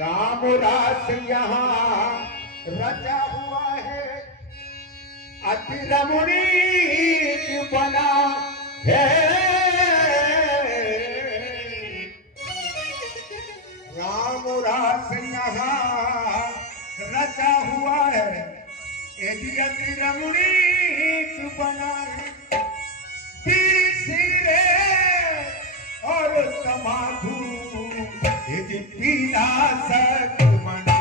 राम रास यहाँ रचा हुआ है, अति रमणीक बना है। राम रास यहाँ रचा हुआ है, यदि अति रमणीक बना है। तीसरे और तमाकू यदि पीना सक मना।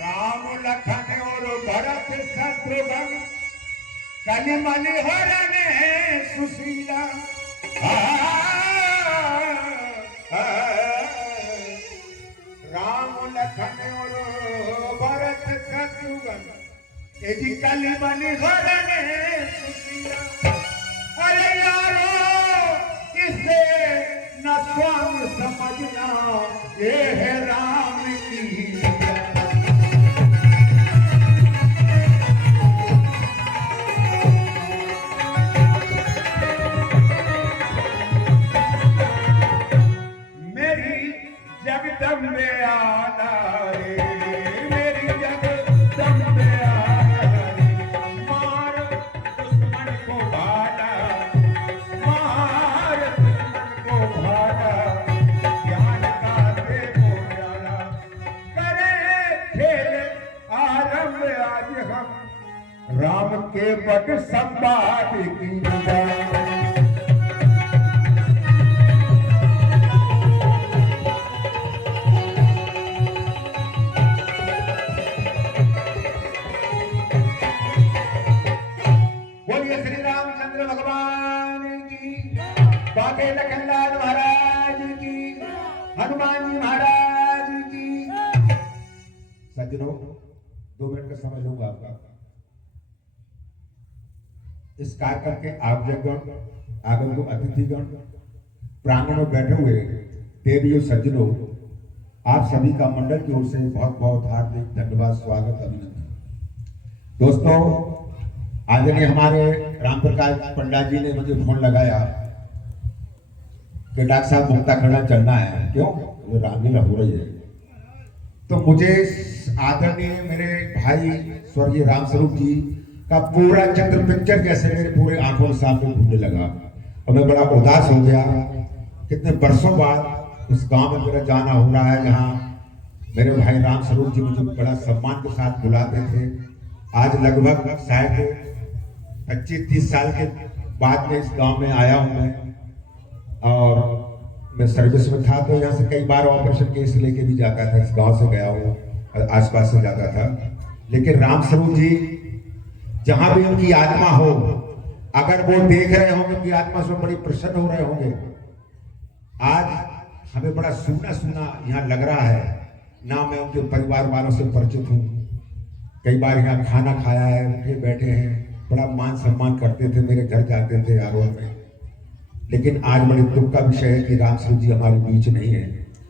राम लखन और भरत शत्रुघ्न कलिमल हरण सुशीला। राम लखन और भरत शत्रुघ्न यदि कलिमल हरण सुशीला। अरे यारो इसे न स्वामी समझना, ये है राम की लीला। जगदम्बे आना रे, मेरी जगदम्बे आना रे। मार दुश्मन को भाड़ा, मार दुश्मन को भाड़ा। ज्ञान का दे उजाला, करे खेल आरंभ आज हम। राम के पट संवाद की बाके लखनलाल महाराज की, हनुमान जी महाराज की। सज्जनों, 2 मिनट का समय लूंगा आपका। इस कार्यक्रम के आयोजकगण, आगंतुक अतिथिगण, प्रांगण में बैठे हुए देवी और सज्जनों, आप सभी का मंडल की ओर से बहुत बहुत हार्दिक धन्यवाद, स्वागत, अभिनंदन। दोस्तों, आदरणीय हमारे राम प्रकाश पंडा जी ने मुझे फोन लगाया कि डॉक्टर साहब मुक्ता खड़ा चलना है। क्यों? वो रामलीला हो रही है। तो मुझे आदरणीय मेरे भाई स्वर्गीय राम स्वरूप जी का पूरा चित्र पिक्चर जैसे मेरे पूरे आंखों के सामने घूमने लगा और मैं बड़ा उदास हो गया। कितने वर्षों बाद उस गांव में मेरा जाना हो रहा है, जहाँ मेरे भाई राम स्वरूप जी मुझे बड़ा सम्मान के साथ बुलाते थे। आज लगभग शायद 25-30 साल के बाद में इस गांव में आया हूं मैं, और मैं सर्विस में था तो यहाँ से कई बार ऑपरेशन केस लेके भी जाता था। इस गांव से गया हूँ, आसपास से जाता था। लेकिन राम स्वरूप जी, जहां भी उनकी आत्मा हो, अगर वो देख रहे होंगे उनकी आत्मा से बड़ी प्रसन्न हो रहे होंगे। आज हमें बड़ा सूना सूना यहाँ लग रहा है ना। मैं उनके परिवार वालों से परिचित हूँ, कई बार यहाँ खाना खाया है, उनके बैठे हैं, बड़ा मान सम्मान करते थे, मेरे घर जाते थे आरोन में। लेकिन आज बड़े दुख का विषय है कि राम स्वरूप जी हमारे बीच नहीं है।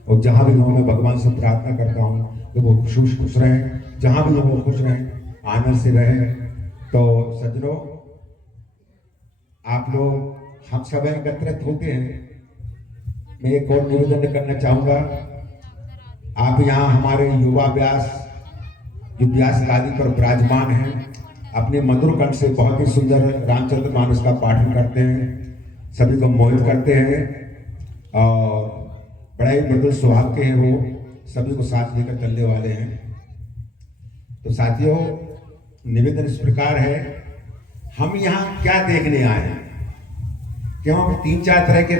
और जहाँ भी हो, मैं भगवान से प्रार्थना करता हूँ कि वो खुश रहें, जहाँ भी हो वो खुश रहें, आनंद से रहें। तो सज्जनों, आप लोग हम सब एकत्रित होते हैं। मैं एक और निवेदन करना चाहूँगा। आप यहाँ हमारे युवा व्यास जो व्यास गादी पर विराजमान हैं, अपने मधुर कंठ से बहुत ही सुंदर रामचरित मानस का पाठन करते हैं, सभी को मोहित करते हैं और बड़ा ही मृदुल स्वभाव के हैं। वो सभी को साथ लेकर चलने वाले हैं। तो साथियों, निवेदन इस प्रकार है, हम यहाँ क्या देखने आए हैं? क्यों? हम 3-4 तरह के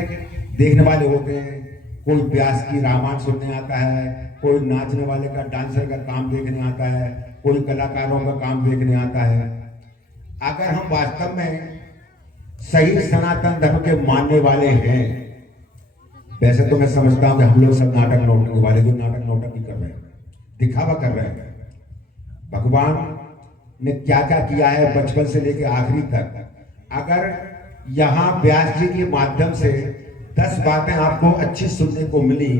देखने वाले होते हैं। कोई व्यास की रामायण सुनने आता है, कोई नाचने वाले का, डांसर का काम देखने आता है, कोई कलाकारों का काम देखने आता है। अगर हम वास्तव में सही सनातन धर्म के मानने वाले हैं, वैसे तो मैं समझता हूं कि हम लोग सब नाटक नौटंकी वाले, जो नाटक नौटंकी कर रहे हैं, दिखावा कर रहे हैं। भगवान ने क्या क्या किया है बचपन से लेकर आखिरी तक। अगर यहाँ व्यास जी के माध्यम से 10 बातें आपको अच्छी सुनने को मिली,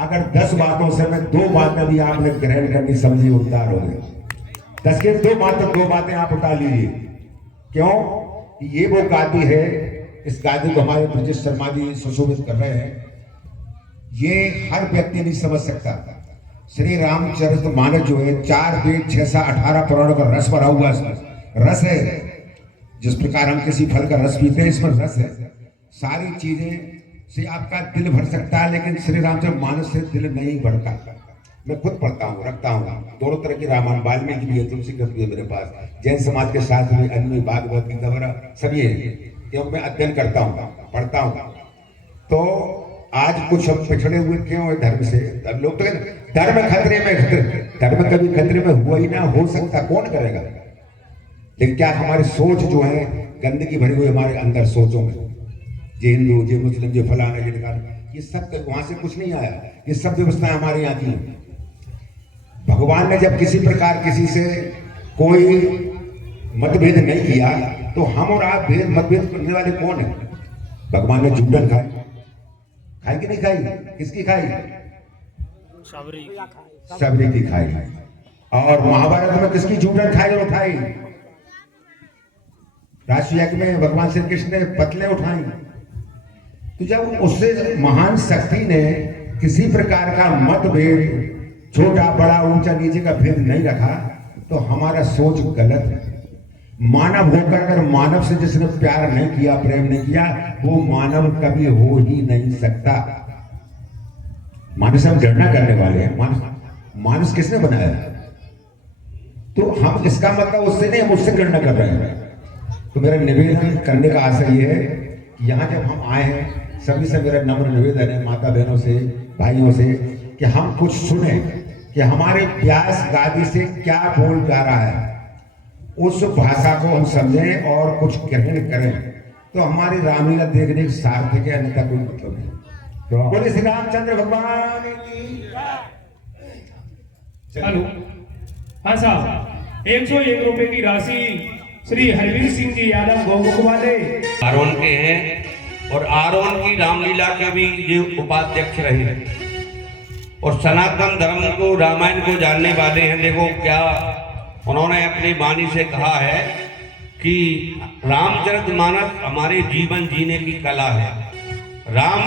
अगर 10 बातों से मैं 2 बातें भी आपने ग्रहण करनी समझी, उद्धार हो गए। 10 के दो बातें आप उतार लीजिए। क्यों? ये वो गादी है, इस गादी को हमारे ब्रजेश शर्मा जी सुशोभित कर रहे हैं। ये हर व्यक्ति नहीं समझ सकता। श्री रामचरित मानस जो है 4 वेद 6 से 18 पुराणों का रस भरा हुआ रस है। जिस प्रकार हम किसी फल का रस पीते हैं, इसमें रस है। सारी चीजें से आपका दिल भर सकता है, लेकिन श्री रामचरित मानस से दिल नहीं भरता। मैं खुद पढ़ता हूँ, रखता हूँ दोनों तरह की रामायण, वाल्मीकि भी है, तुलसी भी है मेरे पास, जैन समाज के साथ में अन्य भागवत गीता वगैरह सभी है, क्यों मैं अध्ययन करता हूँ, पढ़ता हूँ। तो आज कुछ हम पिछड़े हुए क्यों है धर्म से? लोग तो कहते धर्म खतरे में, धर्म कभी खतरे में हुआ ही ना, हो सकता कौन करेगा? लेकिन क्या हमारी सोच जो है गंदगी भरी हुई हमारे अंदर सोचों में, जे हिंदू जे मुस्लिम जे फलाना जे निकाल, ये सब वहां से कुछ नहीं आया। ये सब व्यवस्थाएं हमारे यहाँ की हैं। भगवान ने जब किसी प्रकार किसी से कोई मतभेद नहीं किया, तो हम और आप मतभेद करने वाले कौन है? भगवान ने जूठन खाई कि नहीं खाई? किसकी खाई? सबरी की खाई। और महाभारत में किसकी जूठन खाई और उठाई? राष्ट्रयज्ञ में भगवान श्री कृष्ण ने पतले उठाई। तो जब उससे महान शक्ति ने किसी प्रकार का मतभेद, छोटा बड़ा ऊंचा नीचे का भेद नहीं रखा, तो हमारा सोच गलत है। मानव होकर अगर मानव से जिसने प्यार नहीं किया, प्रेम नहीं किया, वो मानव कभी हो ही नहीं सकता। मानव से हम घृणा करने वाले हैं। मानस किसने बनाया? तो हम इसका मतलब उससे नहीं, हम उससे घृणा कर रहे हैं। तो मेरा निवेदन करने का आशय ये है कि यहाँ जब हम आए हैं, सभी से मेरा नम्र निवेदन है, माता बहनों से, भाइयों से, कि हम कुछ सुने कि हमारे व्यास गादी से क्या बोल जा रहा है, उस भाषा को हम समझें और कुछ ग्रहण करें, तो हमारी रामलीला देखने की सार्थक है, अन्यथा कोई मतलब नहीं। तो बोले श्री रामचंद्र भगवान की। हेलो, हाँ साहब, 101 रुपए की राशि श्री हरवीर सिंह जी यादव गौमुख वाले आरोन के हैं, और आरोन की रामलीला के भी ये उपाध्यक्ष रहे हैं, और सनातन धर्म को, रामायण को जानने वाले हैं। देखो क्या उन्होंने अपनी वाणी से कहा है कि रामचरितमानस हमारे जीवन जीने की कला है। राम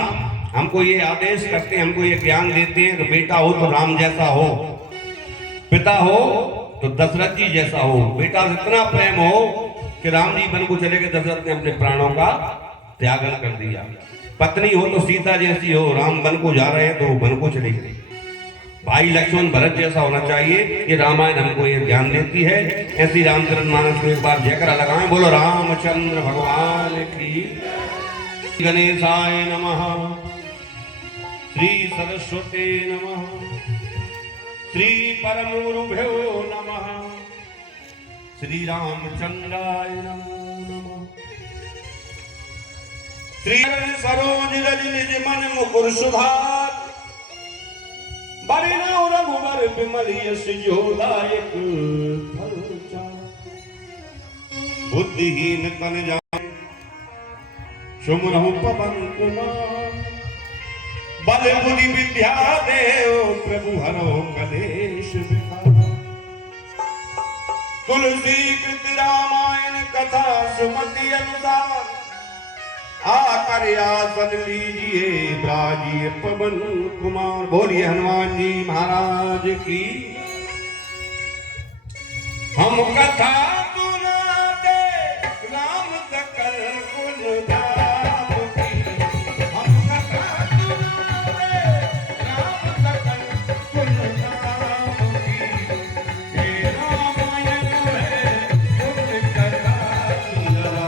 हमको ये आदेश करते हैं, हमको ये ज्ञान देते हैं कि बेटा हो तो राम जैसा हो, पिता हो तो दशरथ जी जैसा हो। बेटा से इतना प्रेम हो कि राम जी वन को चले गए, दशरथ ने अपने प्राणों का त्यागन कर दिया। पत्नी हो तो सीता जैसी हो, राम वन को जा रहे हैं तो वन को चली गई। भाई लक्ष्मण भरत जैसा होना चाहिए, ये रामायण हमको ये ज्ञान देती है। ऐसी रामचरितमानस को एक बार जयकारा लगाएं, बोलो रामचंद्र भगवान की। गणेशाय नमः, श्री सरस्वती नमः, श्री परमगुरुभ्यो नमः, श्री रामचंद्राय नमः। श्री सरोज रज निज मन मुकुर सुधार, बरनौ रघुबर बिमल यश जोदायक फल चार। बुद्धिहीन तन जाने सुमरहु पवन कुमार, बल बुद्धि विद्या देव प्रभु हरो कलेश विकार। तुलसी कृत रामायण कथा सुमति अनुसार, आकर आसन लीजिए ब्राजिए पवन कुमार। बोलिए हनुमान जी महाराज की। हम कथा सुनाते राम सकल गुण धाम की, हम कथा सुनाते राम सकल गुण धाम की। हे रामायण है गुण कथा सुना,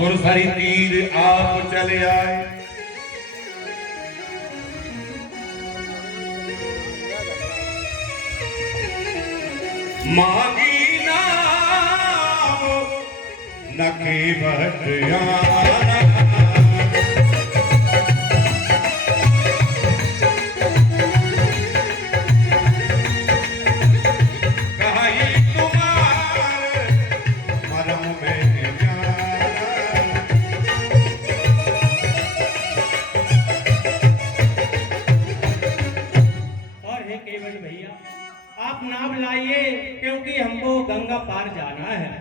सुरसरी तीर आप चले आए। मांगी नाम नखे बटियाना। कहीं तुम्हारे मरम में जाना। और हे केवल भैया, आप नाव लाइए क्योंकि हमको गंगा पार जाना है।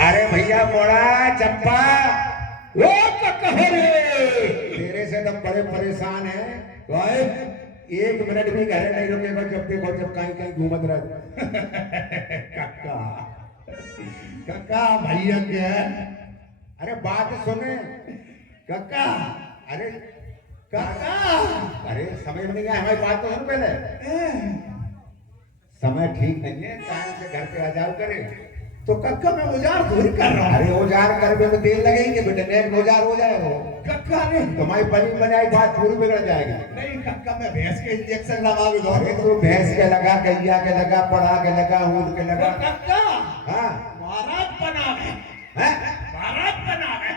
अरे भैया मोड़ा चंपा, वो ककहरे तेरे से तो बड़े परेशान है। भाई एक मिनट भी घर नहीं रुकेगा, जब देखो जब कहीं कहीं घूमत रहे। कक्का कक्का भैया क्या है? अरे बात सुने कक्का अरे कक्का अरे समझ में नहीं आया, हमारी बात तो सुन पहले। समय ठीक नहीं है, टाइम से घर पे आ जाओ करे। तो कक्का मैं औजार थोड़ी कर रहा हूँ। अरे औजार करने में तेल लगेंगे बेटे, नेक औजार हो जाए वो। कक्का नहीं तुम्हारी बनी बनाई बात पूरी बिगड़ जाएगी। नहीं कक्का मैं भैंस के इंजेक्शन लगा भी अरे तो भैंस के लगा, गैया के लगा, पढ़ा के लगा, ऊँट के लगा। कक्का हाँ महाराज बनावे हैं? महाराज बनावे।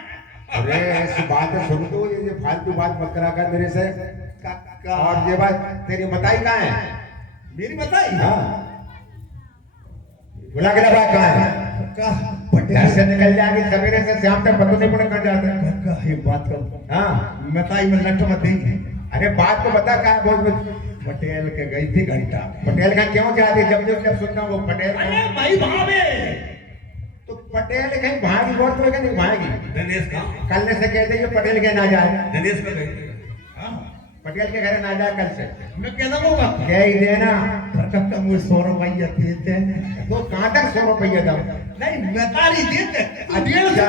अरे ऐसी बात सुन दो, ये फालतू बात मत करा कर मेरे से। कक्का और ये बात तेरी बताई कहाँ है? मेरी बताई हाँ बुला के लगा कहाँ है? कक्का घर पटेल से निकल जाएगी सवेरे से शाम तक पता नहीं पड़े कर जाते हैं। कक्का ये बात कर हाँ बताई में लठ मत देंगे। अरे बात तो बता कहाँ बोल। पटेल के गई थी घंटा पटेल का क्यों जाती? जब सुनता हूँ वो पटेल अरे भाई भावे तो पटेल कहीं भागी बहुत तो नहीं भागी। दिनेश का कल से कहते हैं पटेल के ना जाए, दिनेश का गई हाँ पटेल के घर ना जाए कल से। मैं कहता होगा कह ही देना। कक्का मुझे 100 रुपया देते तो कहाँ तक 100 रुपये दम? नहीं मैं देते अच्छा,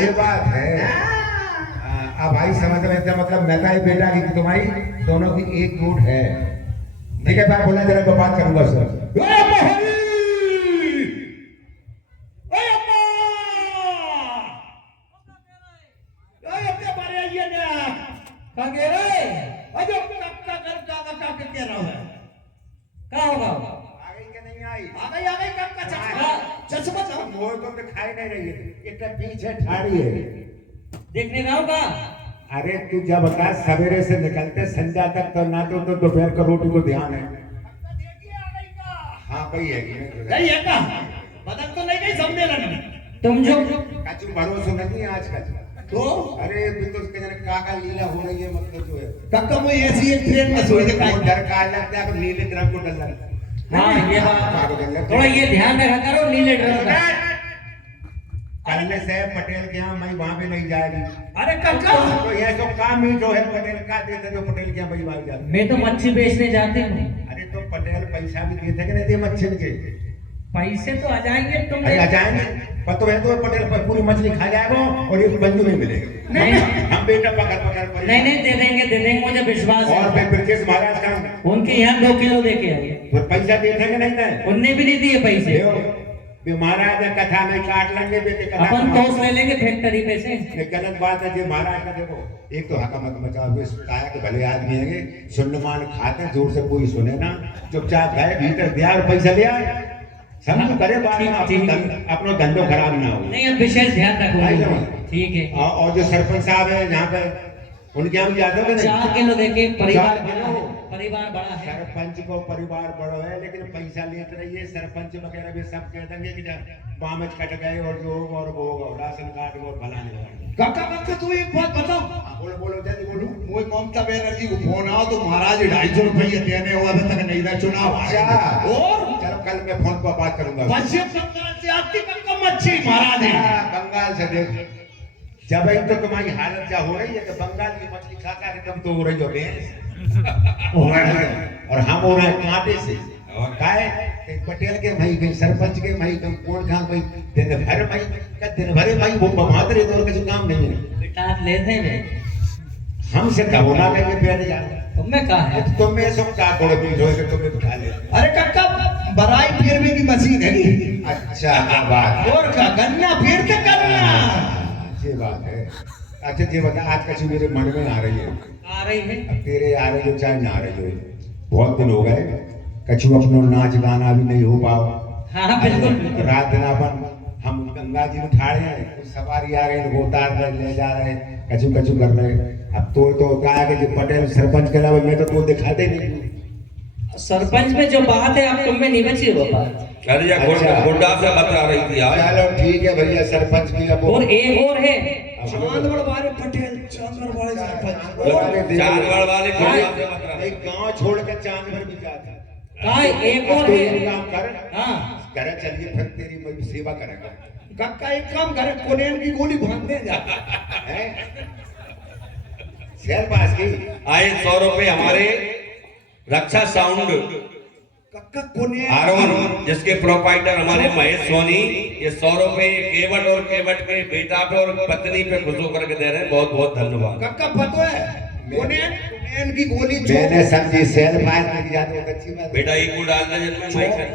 ये बात है। अब भाई समझ में इसका मतलब मेहता ही बेटा की तुम्हारी दोनों की एक रूट है। ठीक है मैं बोला जरा तो बात करूंगा सर। आ गई कि नहीं आई? चश्मा वो तो दिखाई नहीं रही है, इतना पीछे ठाड़ी है। देखने का होगा। अरे तू जब बता सवेरे से निकलते संध्या तक तो ना तो दोपहर का रोटी को ध्यान है। हाँ भाई है बदल तो नहीं गई सम्मेलन में तुम जो कचू भरोसा नहीं है आज का। तो अरे तू तो उसके जरा काका लीला हो रही है, मतलब जो है कक्का मुझे ऐसी एक ट्रेन में सोई वो दिखाई डर का लगता है, अब नीले ड्रम को डर लगता है। हाँ ये बात थोड़ा ये ध्यान रखा करो नीले ड्रम का। कल से पटेल के यहाँ मैं वहाँ पे नहीं जाएगी। अरे कक्का तो ये तो काम ही जो है पटेल का देते जो पटेल के यहाँ भाई भाग जाते। मैं तो मच्छी बेचने जाती हूँ। अरे तो पटेल पैसा भी देते कि नहीं दिए मच्छी के? पैसे तो आ जाएंगे तुम। अरे आ जाएंगे पर तो है तो पटेल पर पूरी मछली खा जाएगा और एक बंजू नहीं मिलेगा। नहीं हम बेटा पकड़ नहीं नहीं दे देंगे मुझे विश्वास और है। ब्रिजेश महाराज का उनके यहाँ 2 किलो दे के आए, वो पैसा देते कि नहीं दें? उनने भी नहीं दिए पैसे। भी महाराज कथा में काट लेंगे बेटे कथा अपन टोस ले लेंगे फैक्ट्री पे से। ये गलत बात है। जी महाराज का देखो एक तो हका मत मचाओ, काया के भले आदमी है, सुन्न मान खाते जोर से कोई सुने ना, चुपचाप गए भीतर दिया और पैसा लिया समझो करे बात ठीक- में ठीक। अपना धंधो खराब ना हो। नहीं अब विशेष ध्यान आई रखूंगी जाओ। ठीक है। और जो सरपंच साहब है यहाँ पे उनके यहाँ भी जाते हो कि नहीं? 4 किलो देखिए परिवार 4 किलो। बड़ा है, परिवार बड़ा है। सरपंच को परिवार बड़ो है लेकिन पैसा लेते रहिए। सरपंच वगैरह भी सब कह देंगे कि बामच कट गए और जो और वो राशन कार्ड और फलाने वाले। काका काका तू एक बात बताओ। बोलो बोलो जल्दी बोलो। मोए ममता बनर्जी को फोन आओ तो महाराज 250 रुपये देने हुआ अभी तक नहीं था चुनाव आया। अच्छा। और चलो कल मैं फोन पर बात करूंगा। पश्चिम बंगाल से आती काका मच्छी महाराज है। बंगाल से देख जब ही तो तुम्हारी हालत क्या हो रही है कि बंगाल की मछली खा खा के तुम तो हो रही हो और हम हो रहे हैं कांटे से। और काहे कहीं पटेल के भाई कहीं सरपंच के भाई कहीं कौन कहाँ कोई दिन भर भाई क्या दिन भरे भाई वो बहादुर है तो और किसी काम नहीं है। बेटा लेते में हमसे कब होना कहीं बैठ जा तुम्हें कहा है। तो तुम्हें सब का कोड़ बीज हो के तुम्हें उठा ले। अरे काका बराई फेरने की मशीन है अच्छा क्या बात है। और क्या गन्ना फेर के करना। ये बात है। अच्छा ये बता आज कच्छ मेरे मन में आ रही है। आ रही है। अब तेरे आ रही हो चाहे ना आ रही हो बहुत दिन हो गए कछु अपनो नाच गाना भी नहीं हो पाओ। हाँ बिल्कुल बिल्कुल। रात दिन अपन हम गंगा जी में ठाड़े हैं कुछ सवारी आ रहे वो उतार रहे ले जा रहे कछु कछु कर रहे। अब तो कहा कि जो पटेल सरपंच के अलावा मैं तो दिखाते नहीं। सरपंच में जो बात है आप तुम में नहीं बची वो बात। अरे या गुड्डा से बता रही थी यार। चलो ठीक है भैया सरपंच की अब और एक और है। चांदवड़ वाले पटेल चांदवड़ वाले सरपंच। चांदवड़ वाले गुड्डा से बता रही। एक गांव छोड़ के चांद भर भी जाता हाँ एक और तो है। ये काम कर हाँ करे चलिए फिर तेरी मैं सेवा करेगा काका एक काम करे कोनेन की गोली भांगने जा। हैं शेर पास की आए 100 रुपए हमारे रक्षा साउंड काका कोनेन आरोन जिसके प्रोपाइटर हमारे महेश सोनी ये 100 रुपए केवट और केवट के बेटा पे और पत्नी पे खुश होकर के दे रहे हैं। बहुत बहुत धन्यवाद। काका पता है कोनेन की गोली मैंने समझी शेर पास की जाती है अच्छी बात बेटा एक को डाल दे जिसमें माइक है।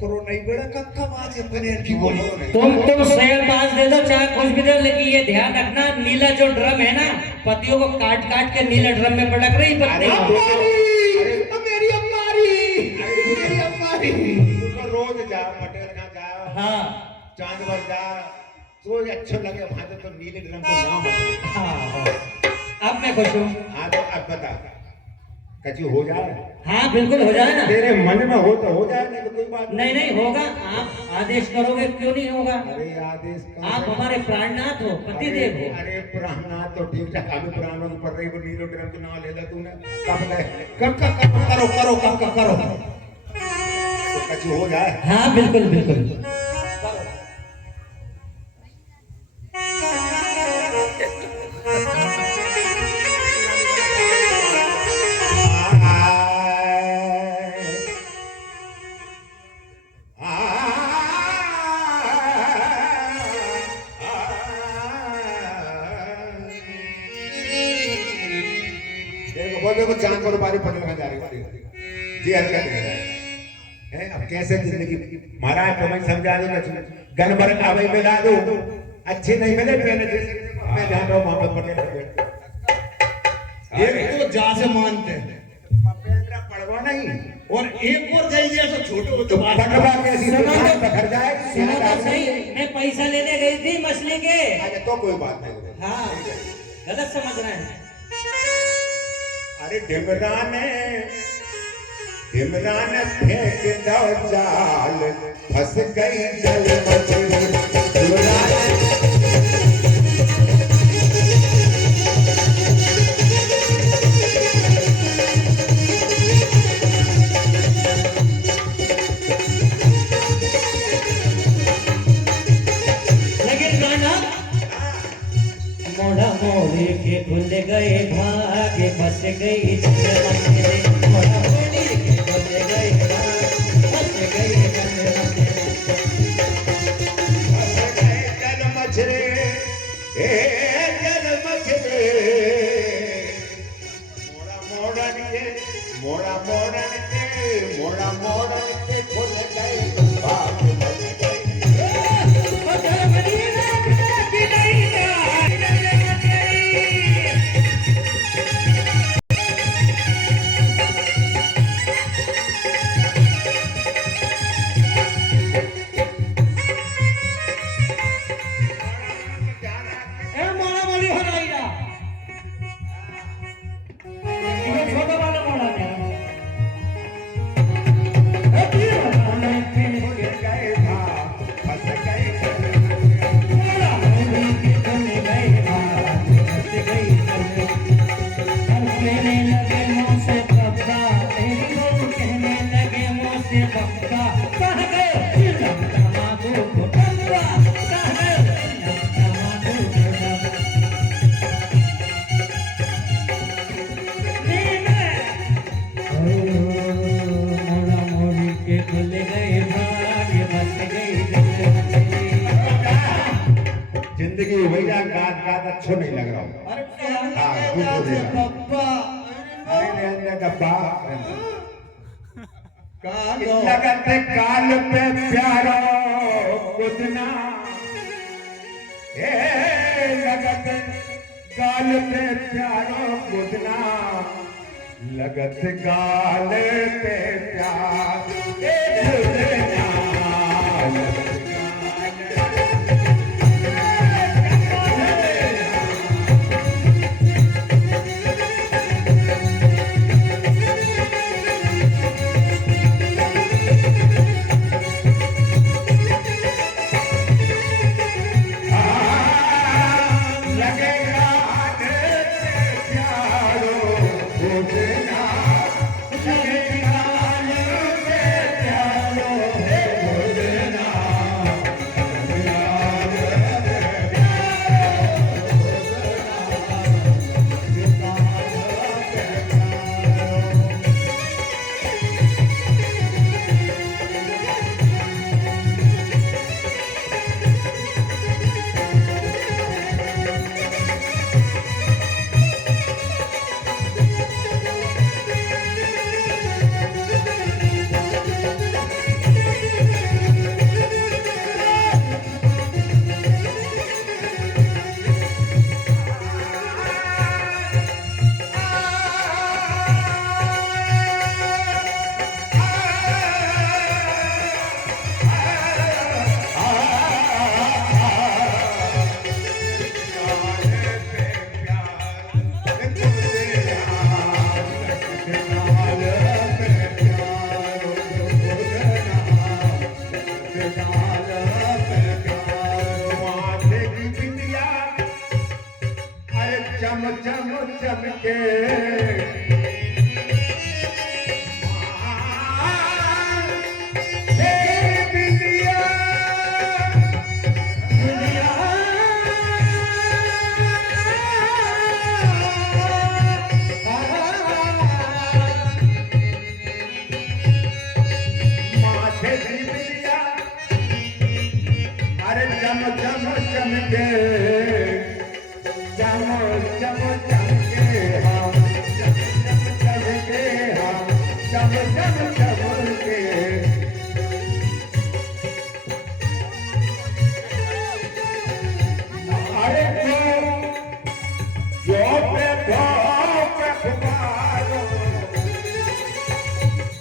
करो नहीं बेटा काका बात है कोनेन की गोली। तुम शेयर पास दे दो चाहे कुछ भी दे दो लेकिन ये ध्यान रखना नीला जो ड्रम है ना पतियों को काट काट के नीला ड्रम में पटक रही पत्नी। मेरी अम्मारी मेरी अम्मारी। तो रोज जा पटेल का जा हाँ चांद भर जा तो अच्छा लगे वहां तो नीले ड्रम को नाम बदले। हाँ अब मैं खुश हूँ। हाँ तो अब बता कचू हो जाए हाँ बिल्कुल हो जाए ना। तेरे मन में हो तो हो जाए नहीं तो कोई बात नहीं नहीं होगा आप आदेश करोगे क्यों नहीं होगा। अरे आदेश कहाँ आप से? हमारे प्राणनाथ हो पतिदेव हो। अरे प्राणनाथ तो ठीक है हमें प्राणों की पड़ रही वो नीलो ड्रम के नाम ले ले तूने कब गए काका करो करो काका करो। तो कचू हो जाए। हाँ बिल्कुल बिल्कुल। देखो चांद पर बारी पटेल में जा रही है जी हल्का दिख रहा है। अब कैसे जिंदगी महाराज तुम्हें समझा दूंगा गन भर कावई में ला दो अच्छे नहीं मिले मैंने जैसे मैं जान रहा हूँ मोहम्मद पटेल से बैठ एक तो जा से मानते हैं मपेंद्र पड़वा नहीं और एक और जाइए ऐसा छोटे हो तो तो पटवा कैसी घर जाए सुनो तो सही मैं पैसा लेने गई थी मछली के। अच्छा तो कोई बात नहीं हाँ गलत समझ रहे हैं। अरे ढिमरान फेंक दो जाल फंस गई जल मछली ढिमरान लेकिन गाना मोड़ा मोड़े के खुल गए भागे फंस गई जल मछली। मोड़ा मोड़े के खुल गए भागे फंस गई जल मछली। जल मछली जल मछली मोड़ा मोड़न के खुल गए भाग फंस गई। से पप्पा कह गए तमाकू को डब्बा कह गए तमाकू को डब्बा मोड़ा मोड़ी के खुल गए भाग बस गई जिंदगी भैया गात गात अच्छो नहीं लग रहा हूँ। अरे हाँ, दूध हो जाएगा। पप्पा अरे रहने का बाप कहा लगत काल पे प्यारो कुदना ए लगत काल पे प्यारो कुदना लगत गाल पे प्यार ए कुदना चम चम चमके अरे चम चम चमके चम चम चमके हम चम चम चमके हम चम चम चमके अरे जो पे पुकारो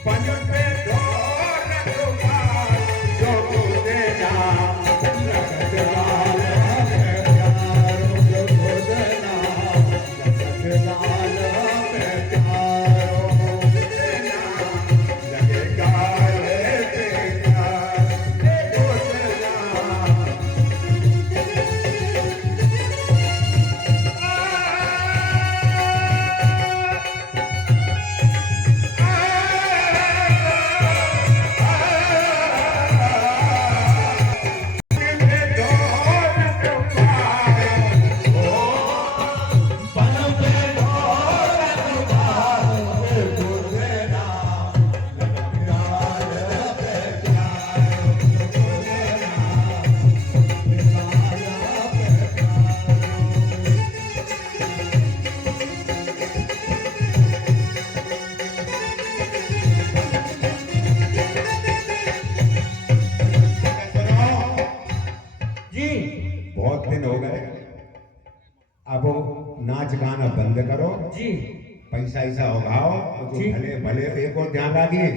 पंज पे जो देना बहुत दिन हो गए, अब नाच गाना बंद करो, जी पैसा ऐसा उगाओ तो जी। भले भले एक और ध्यान रखिए,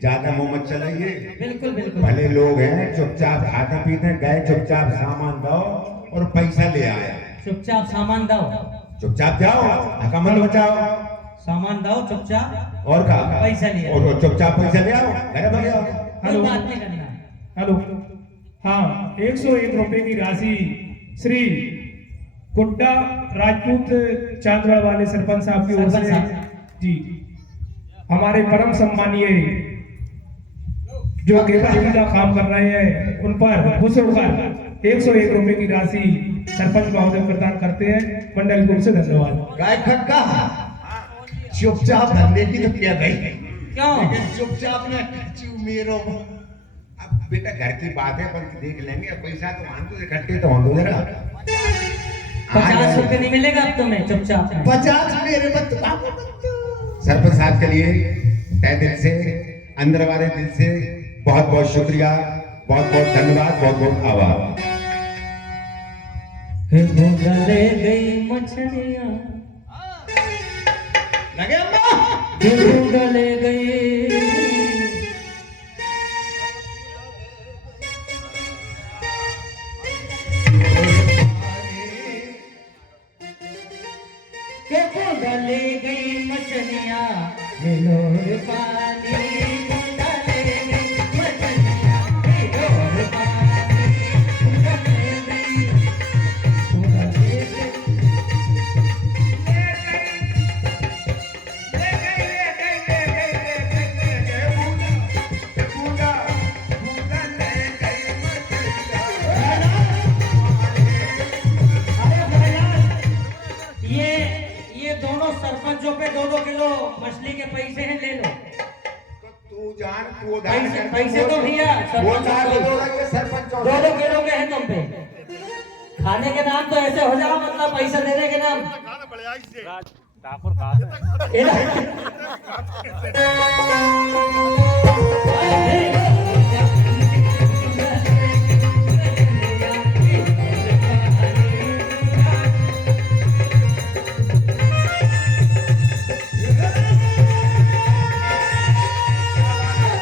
ज्यादा मुंह मत चलाइए। बिल्कुल बिल्कुल भले लोग हैं चुपचाप खाते पीते गए, चुपचाप सामान दो और पैसा ले आया, चुपचाप सामान दो, चुपचाप जाओ, अकमल बचाओ सामान दो चुपचाप और का पैसा ले आओ। और चुपचाप पैसा ले आओ, घर भाग जाओ। कोई हेलो बात नहीं करना है। हेलो हाँ 101 रुपए की राशि श्री गुड्डा राजपूत चांदवाड़ वाले सरपंच साहब की ओर सरपंच से साहब। जी हमारे परम सम्मानीय जो गेंदा का काम कर रहे हैं उन पर खुश होकर 101 रुपए की राशि सरपंच महोदय प्रदान करते हैं। मंडल को से धन्यवाद। गाय खक्का चुपचाप धंधे की तो क्या गई, क्यों? लेकिन चुपचाप ना खर्चू मेरो। अब बेटा घर की बात है पर देख लेंगे। अब पैसा तो मान तो इकट्ठे तो होंगे जरा। 50 रुपए नहीं मिलेगा अब तुम्हें, चुपचाप। 50 मेरे मत सरपंच साहब के लिए तहे दिल से, अंदर वाले दिल से बहुत बहुत शुक्रिया, बहुत बहुत धन्यवाद, बहुत बहुत आभार। गले गई मछलियां लगे अम्मा। गले गई गले गई मछलियां मिलोर पानी गले गई मछलियां मिलोर पानी गले गई ये दोनों सरपंचों पे 2-2 किलो मछली के पैसे हैं, ले लो। तू जान तू दान कर। पैसे तो भैया वो दान दे दो ये सरपंचों 2-2 किलो के हैं तुम पे। खाने के नाम तो ऐसे हो जाओ, मतलब पैसा देने के नाम।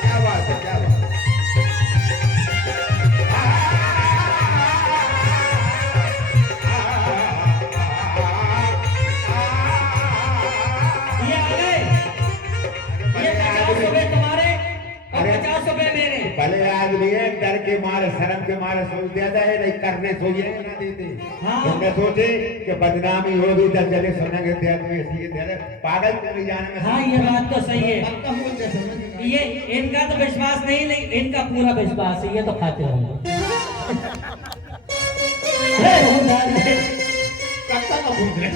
क्या बात है, क्या बात है। ये आ गए। ये 50 रुपए तुम्हारे और 50 रुपए मेरे। भले आदमी है, डर के मारे शर्म के मारे सोच देता है, नहीं करने सोचे ना देते। हाँ। तुमने सोचे कि बदनामी होगी, 10 जने सुनेंगे तो आदमी ऐसी है, पागल को भी जाने में। हाँ, ये बात तो सही है। ये इनका तो विश्वास नहीं, लेकिन इनका पूरा विश्वास है। ये तो खाते होंगे। कक्का का पूछ रहे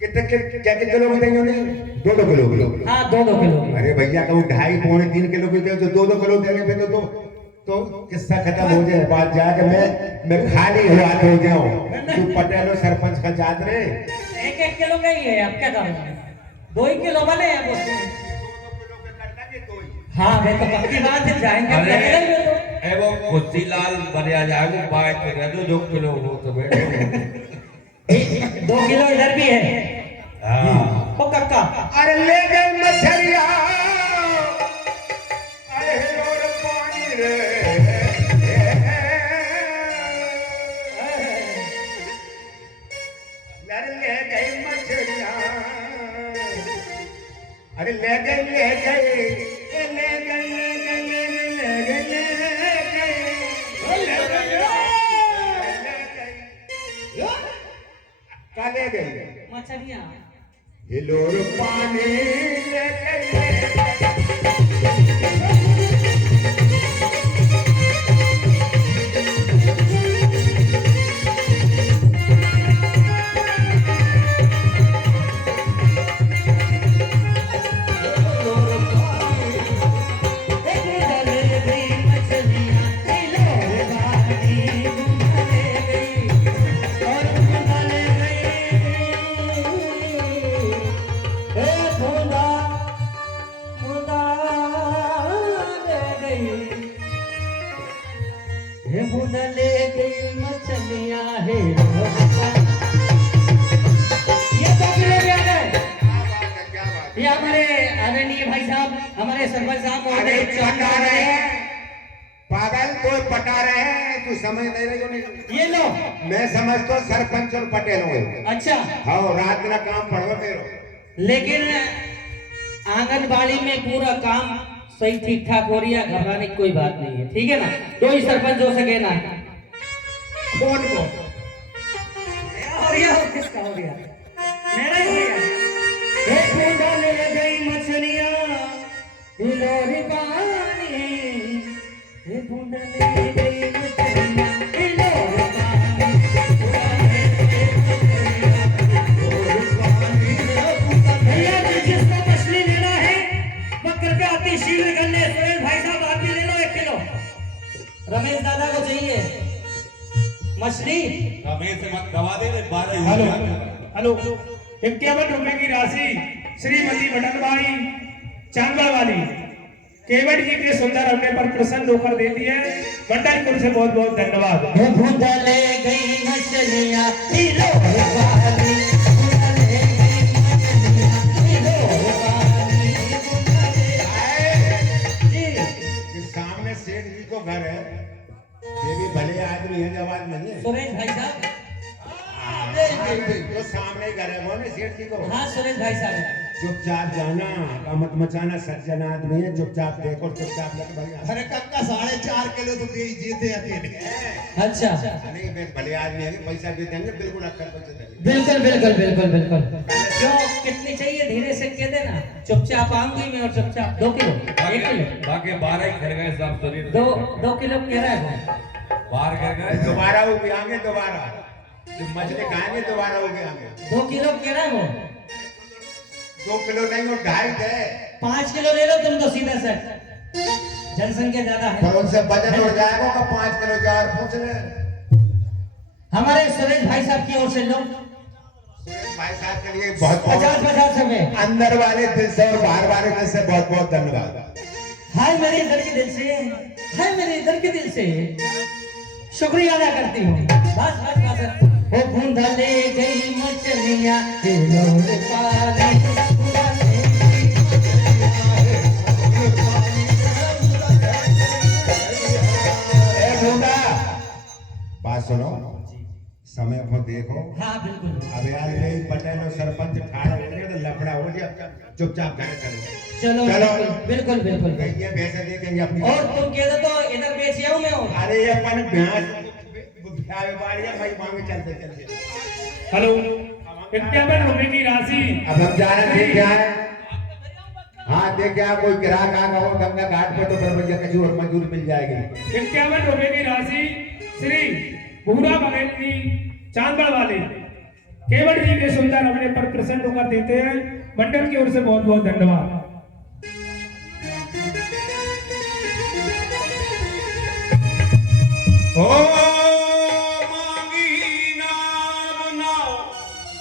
कितने क्या किलो में देंगे उन्हें? 2-2 किलो। हाँ, 2-2 किलो। अरे भैया कहूँ 2.5 पौने 3 किलो की दे तो 2-2 किलो देने पे तो किस्सा खत्म हो जाए। बात जाके मैं खाली हुआ हो जाऊं। तू पटेलो सरपंच का जात रे। 1-1 किलो का ही है, अब क्या करूँ? 2 ही किलो वाले हैं वो। हाँ, वे तो पक्की बात है, जाएंगे अब अरे लगेगा ही वो तो। ए वो खुशीलाल बढ़िया जाएगा बात कर 2 किलो हो तो बैठो। 2 किलो इधर भी है। हाँ ओ कक्का, अरे ले गए मछलिया, अरे लोर पानी रे। अरे ले गए मछलिया, अरे ले गए ले गए ले गए ले गए ले गए ले गए का ले गए मछलियाँ। ये लोर पानी ले गए। ले गई मछलियाँ है। ये 2 किलो भी आ गए। ये हमारे आदरणीय भाई साहब, हमारे सरपंच साहब अरे महोदय पटा रहे हैं पागल, कोई पटा रहे हैं, तू समझ नहीं रही हो नहीं। ये लो। मैं समझता हूँ सरपंच और पटेल हो। अच्छा, हाँ रात का काम पड़वा मेरो। लेकिन आंगनबाड़ी में पूरा काम सही ठीक ठाक हो रही है, घबराने की कोई बात नहीं है, ठीक है ना? 2 ही सरपंच हो सके ना। कौन को? और यह किसका हो गया? मेरा ही हो गया। एक बूंदा ले गई मछलियाँ, हिलोरी पानी ये ढूंढने गई मछलियाँ किलो भैया जी जिसको मछली लेना है वो कृपया अति शीघ्र कर ले। सुरेश भाई साहब आप भी ले लो 1 किलो। रमेश दादा को चाहिए मछली। रमेश से मत दबा दे 12 हेलो हेलो 51 रुपए की राशि श्रीमती बटन भाई चांदड़ वाली केवट जी के सुंदर अपने पर प्रसन्न होकर देती है। मंडलपुर से बहुत बहुत धन्यवाद। ये ढूंढने गई मछलियाँ किलो वाली, ढूंढने गई मछलियाँ किलो वाली, जी कि सामने सेठ जी को घर है, ये भी भले आदमी है, आवाज नहीं है। सुरेश भाई साहब। जो सामने घर है वो नहीं सेठ जी को। हाँ सुरेश भाई साहब। चुपचाप जाना, का मत मचाना, सज्जन आदमी है, चुपचाप देखो, चुपचाप लग भैया। अरे कक्का 4.5 किलो तो दे ही जीते अकेले। अच्छा नहीं मैं भले आदमी है, पैसा भी देंगे, बिल्कुल अक्कल पैसे देंगे। बिल्कुल बिल्कुल बिल्कुल बिल्कुल। जो कितनी चाहिए धीरे से कह देना, चुपचाप आऊंगी मैं और चुपचाप 2 किलो 1 किलो बाकी 12 ही कर गए सब शरीर 2 किलो कह रहा है वो। 12 कर गए। दोबारा वो भी आएंगे, दोबारा जो मछली खाएंगे दोबारा वो भी आएंगे। 2 किलो कह रहा है वो। 2 किलो नहीं, वो 2.5 है। 5 किलो ले लो तुम तो सीधा सेट, जनसंख्या ज्यादा है। पर उनसे वजन उड़ जाएगा का 5 किलो जार पूछ ले। हमारे सुरेश भाई साहब की ओर से लो सुरेश भाई साहब के लिए बहुत 50 रुपए। अंदर वाले दिल से और बाहर वाले दिल से बहुत बहुत धन्यवाद। हाय मेरे इधर के दिल से, हाय मेरे इधर के दिल से शुक्रिया अदा करती हूँ। बस बस बस। वो ढूंढा ले गई मछलियाँ किलो पानी, ढूंढा ले गई ए ढूंढा, बात सुनो, समय को देखो। हाँ बिल्कुल। अबे आज यही पटेल और सरपंच ठाड़ हो गए तो लफड़ा हो गया, चुपचाप घर चलो। चलो चलो। बिल्कुल बिल्कुल। ये भैंसे देखेंगे अपनी। और तुम कह दो तो इधर बेच आऊं मैं और। अरे ये अपन भैंस ब्याह बाड़िया भाई मांगे चलते चलते। हेलो 51 रुपए की राशि अब हम जा रहे हैं, क्या है? हाँ देख क्या कोई ग्राहक आगा हो गंगा घाट पे तो फिर भैया कचू और मजदूर मिल जाएगी। 51 रुपए की राशि श्री भूरा बघेल जी चांदड़ वाले केवट जी के सुंदर अपने पर प्रसन्न होकर देते हैं। मंडल की ओर से बहुत बहुत धन्यवाद। ओ मांगी नाम ना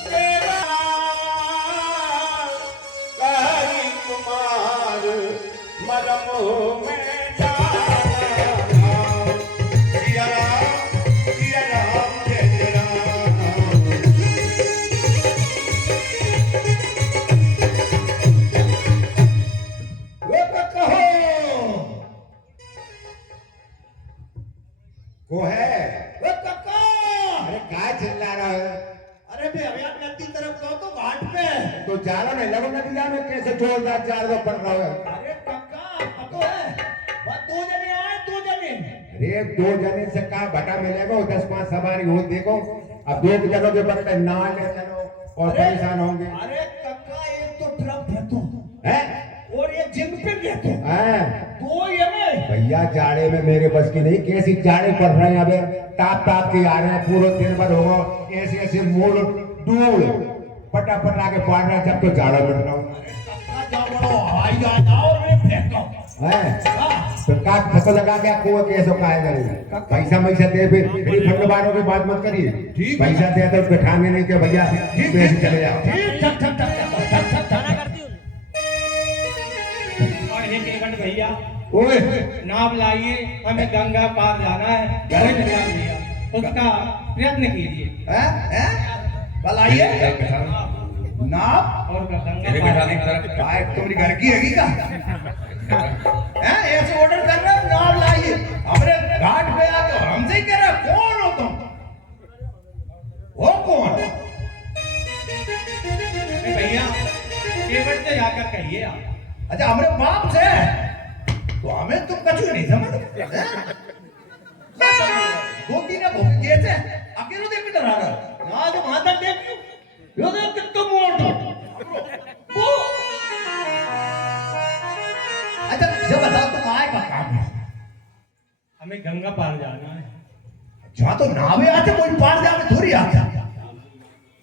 तेरा कहीं तुम्हार मरम में जाना जिया राम जय राम। वो है ओ कक्का, अरे क्या चिल्ला रहा है? अरे बे अभियान नदी तरफ जाओ तो घाट पे। तो चारों ने लगो नदिया में कैसे जोरदार चार दो पड़ रहा है? अरे कक्का पतो है, वो 2 जने आए 2 जने। अरे 2 जने से कहा भटा मिलेगा, 10-5 सवारी हो देखो। अब 2 जनों के बदले ना ले चलो और परेशान होंगे। अरे कक्का एक तो ट्रक है तू हैं? और ये जिम पे भी है तू। हैं? 2 ये में। भैया जाड़े में मेरे बस की नहीं, कैसी जाड़े पड़ रहे हैं अबे, ताप ताप के आ रहे हैं, पूरे दिन भर होगा ऐसे ऐसे मूड डूल पटापट आके पड़ रहा है, जब तो जाड़ा मिल रहा हूँ। कक्का जाओ बड़ो हवाई जहाज आओ और मैं फेंको। हैं? हाँ। तो काट फसो लगा के आपको कैसे खाया जाएगा? पैसा पैसा दे, फिर रिफंड वालों की बात मत करिए। ठीक। पैसा दे तो बैठाएंगे नहीं कि भैया पैसे चले जाओ। ठीक ठक ठक ठक ठक ठक ठक। और ये केवट भैया ओए नाव लाइए, हमें गंगा पार जाना है। घर निकाल दिया उसका प्रयत्न कीजिए बुलाइए नाप और गंगा ये पार बिठाने की तरफ भाई तुम्हारी घर की हैगी का हैं? ऐसे ऑर्डर कर रहे हो नाप लाइए हमारे घाट पे आके हमसे ही कह रहे हो, कौन हो तुम? वो कौन? भैया केवट से जाकर कहिए आप। अच्छा हमारे बाप से तो हमें तुम कछु नहीं समझ हैं? 2-3 भूमि के थे अकेले देख के रहा ना जो वहां तक देख यो देख कितना मोटो वो। अच्छा जब बताओ तुम आए का काम है हमें गंगा पार जाना है। जहाँ तो नावे आते कोई पार जावे थोड़ी आता।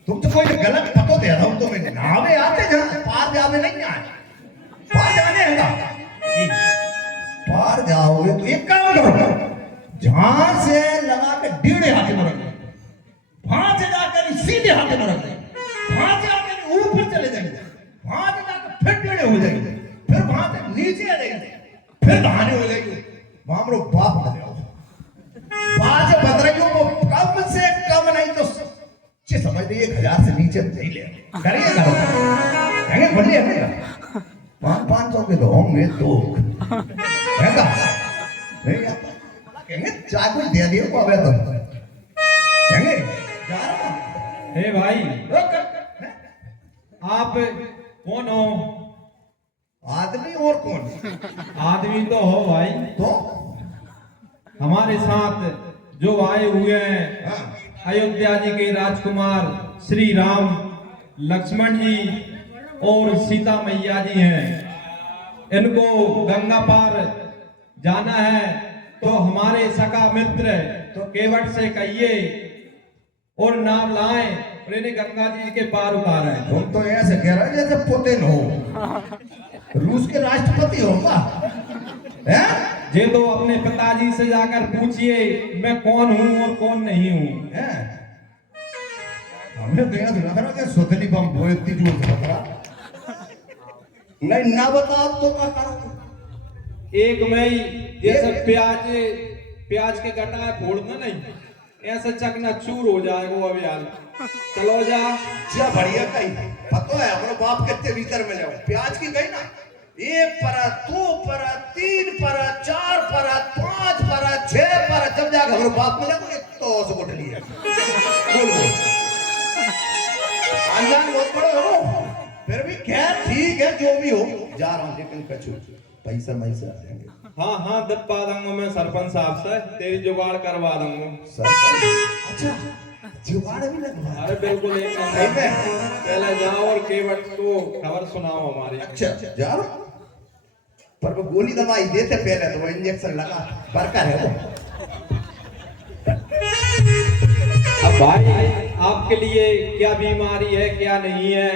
तुम तो कोई गलत पतो दे रहा हूँ तुम्हें। नावे आते जहाँ पार जावे नहीं आए। पार जाने होगा। जी पार जाओगे तो एक काम करो, जहां से लगा के 1.5 हाथ में रख दो, वहां से जाकर सीधे हाथ में रख दो, वहां से आकर ऊपर चले जाएंगे, वहां से जाकर फिर 1.5 हो जाएंगे, फिर वहां से नीचे आ जाएंगे, फिर बहाने हो जाएंगे। वहां हम लोग बाप बन जाओ। बात बन रही हो वो कम से कम नहीं तो समझ लीजिए 1000 से नीचे नहीं ले करिएगा। बढ़िया 500 के तो होंगे तो है नहीं कहेंगे चाय कुछ दे दियो को अबे तो कहेंगे जा रहा हूं। हे भाई आप कौन हो? आदमी और कौन? आदमी तो हो भाई। तो हमारे साथ जो आए हुए हैं हाँ, अयोध्या जी के राजकुमार श्री राम, लक्ष्मण जी और सीता मैया जी हैं। इनको गंगा पार जाना है तो हमारे सका मित्र तो केवट से कहिए और नाम लाएं और इन्हें गंगा जी के पार उतारें। तुम तो ऐसे कह रहे जैसे पुतिन हो, रूस के राष्ट्रपति होगा। हैं? ये तो अपने पिताजी से जाकर पूछिए मैं कौन हूँ और कौन नहीं हूँ। हैं? हमने तो यहाँ सुना था कि सुतली बम बोलती जो खतरा नहीं ना बताओ तो क्या करो? एक में ही जैसे प्याज के गटा फोड़ना नहीं, ऐसे चकनाचूर हो जाएगा वो अभियान। चलो जा क्या बढ़िया कही। पता है हमारे बाप कितने भीतर में जाओ प्याज की गई ना, 1 परत 2 परत 3 परत 4 परत 5 परत 6 परत, जब जाकर हमारे बाप में लगो तो से बोट लिया बोल अनजान बहुत बड़े हो। फिर भी खैर ठीक है जो भी हो, जा रहा हूँ लेकिन कछु पैसा मैसे आ जाएंगे। हाँ हाँ दबा दूंगा मैं सरपंच साहब से, तेरी जुगाड़ करवा दूंगा। अच्छा जुगाड़ भी लगवा। अरे बिल्कुल एक नंबर। पहले जाओ और केवट को खबर सुनाओ हमारी। अच्छा जा रहा हूं। पर वो गोली दवाई देते पहले तो वो इंजेक्शन लगा बरका है वो। अब भाई आपके लिए क्या बीमारी है क्या नहीं है,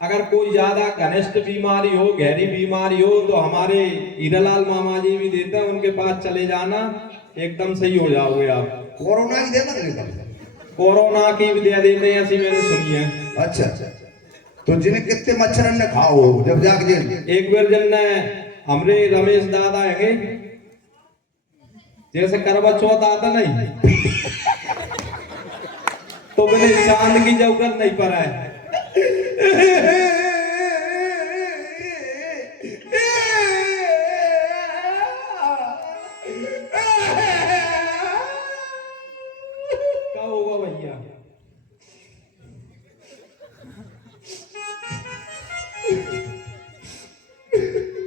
अगर कोई ज्यादा घनिष्ठ बीमारी हो, गहरी बीमारी हो तो हमारे हीरालाल मामा जी भी देते हैं, उनके पास चले जाना, एकदम सही हो जाओगे आप। कोरोना की देना नहीं? कोरोना की भी दे देते हैं ऐसी मैंने सुनी है। अच्छा तो जिन्हें कितने मच्छर ने खाओ जब जाके एक बार जन हमरे रमेश दादा है जैसे करवा चौथ आता नहीं तो मैंने चांद की जरूरत नहीं पड़ा है। क्या होगा भैया?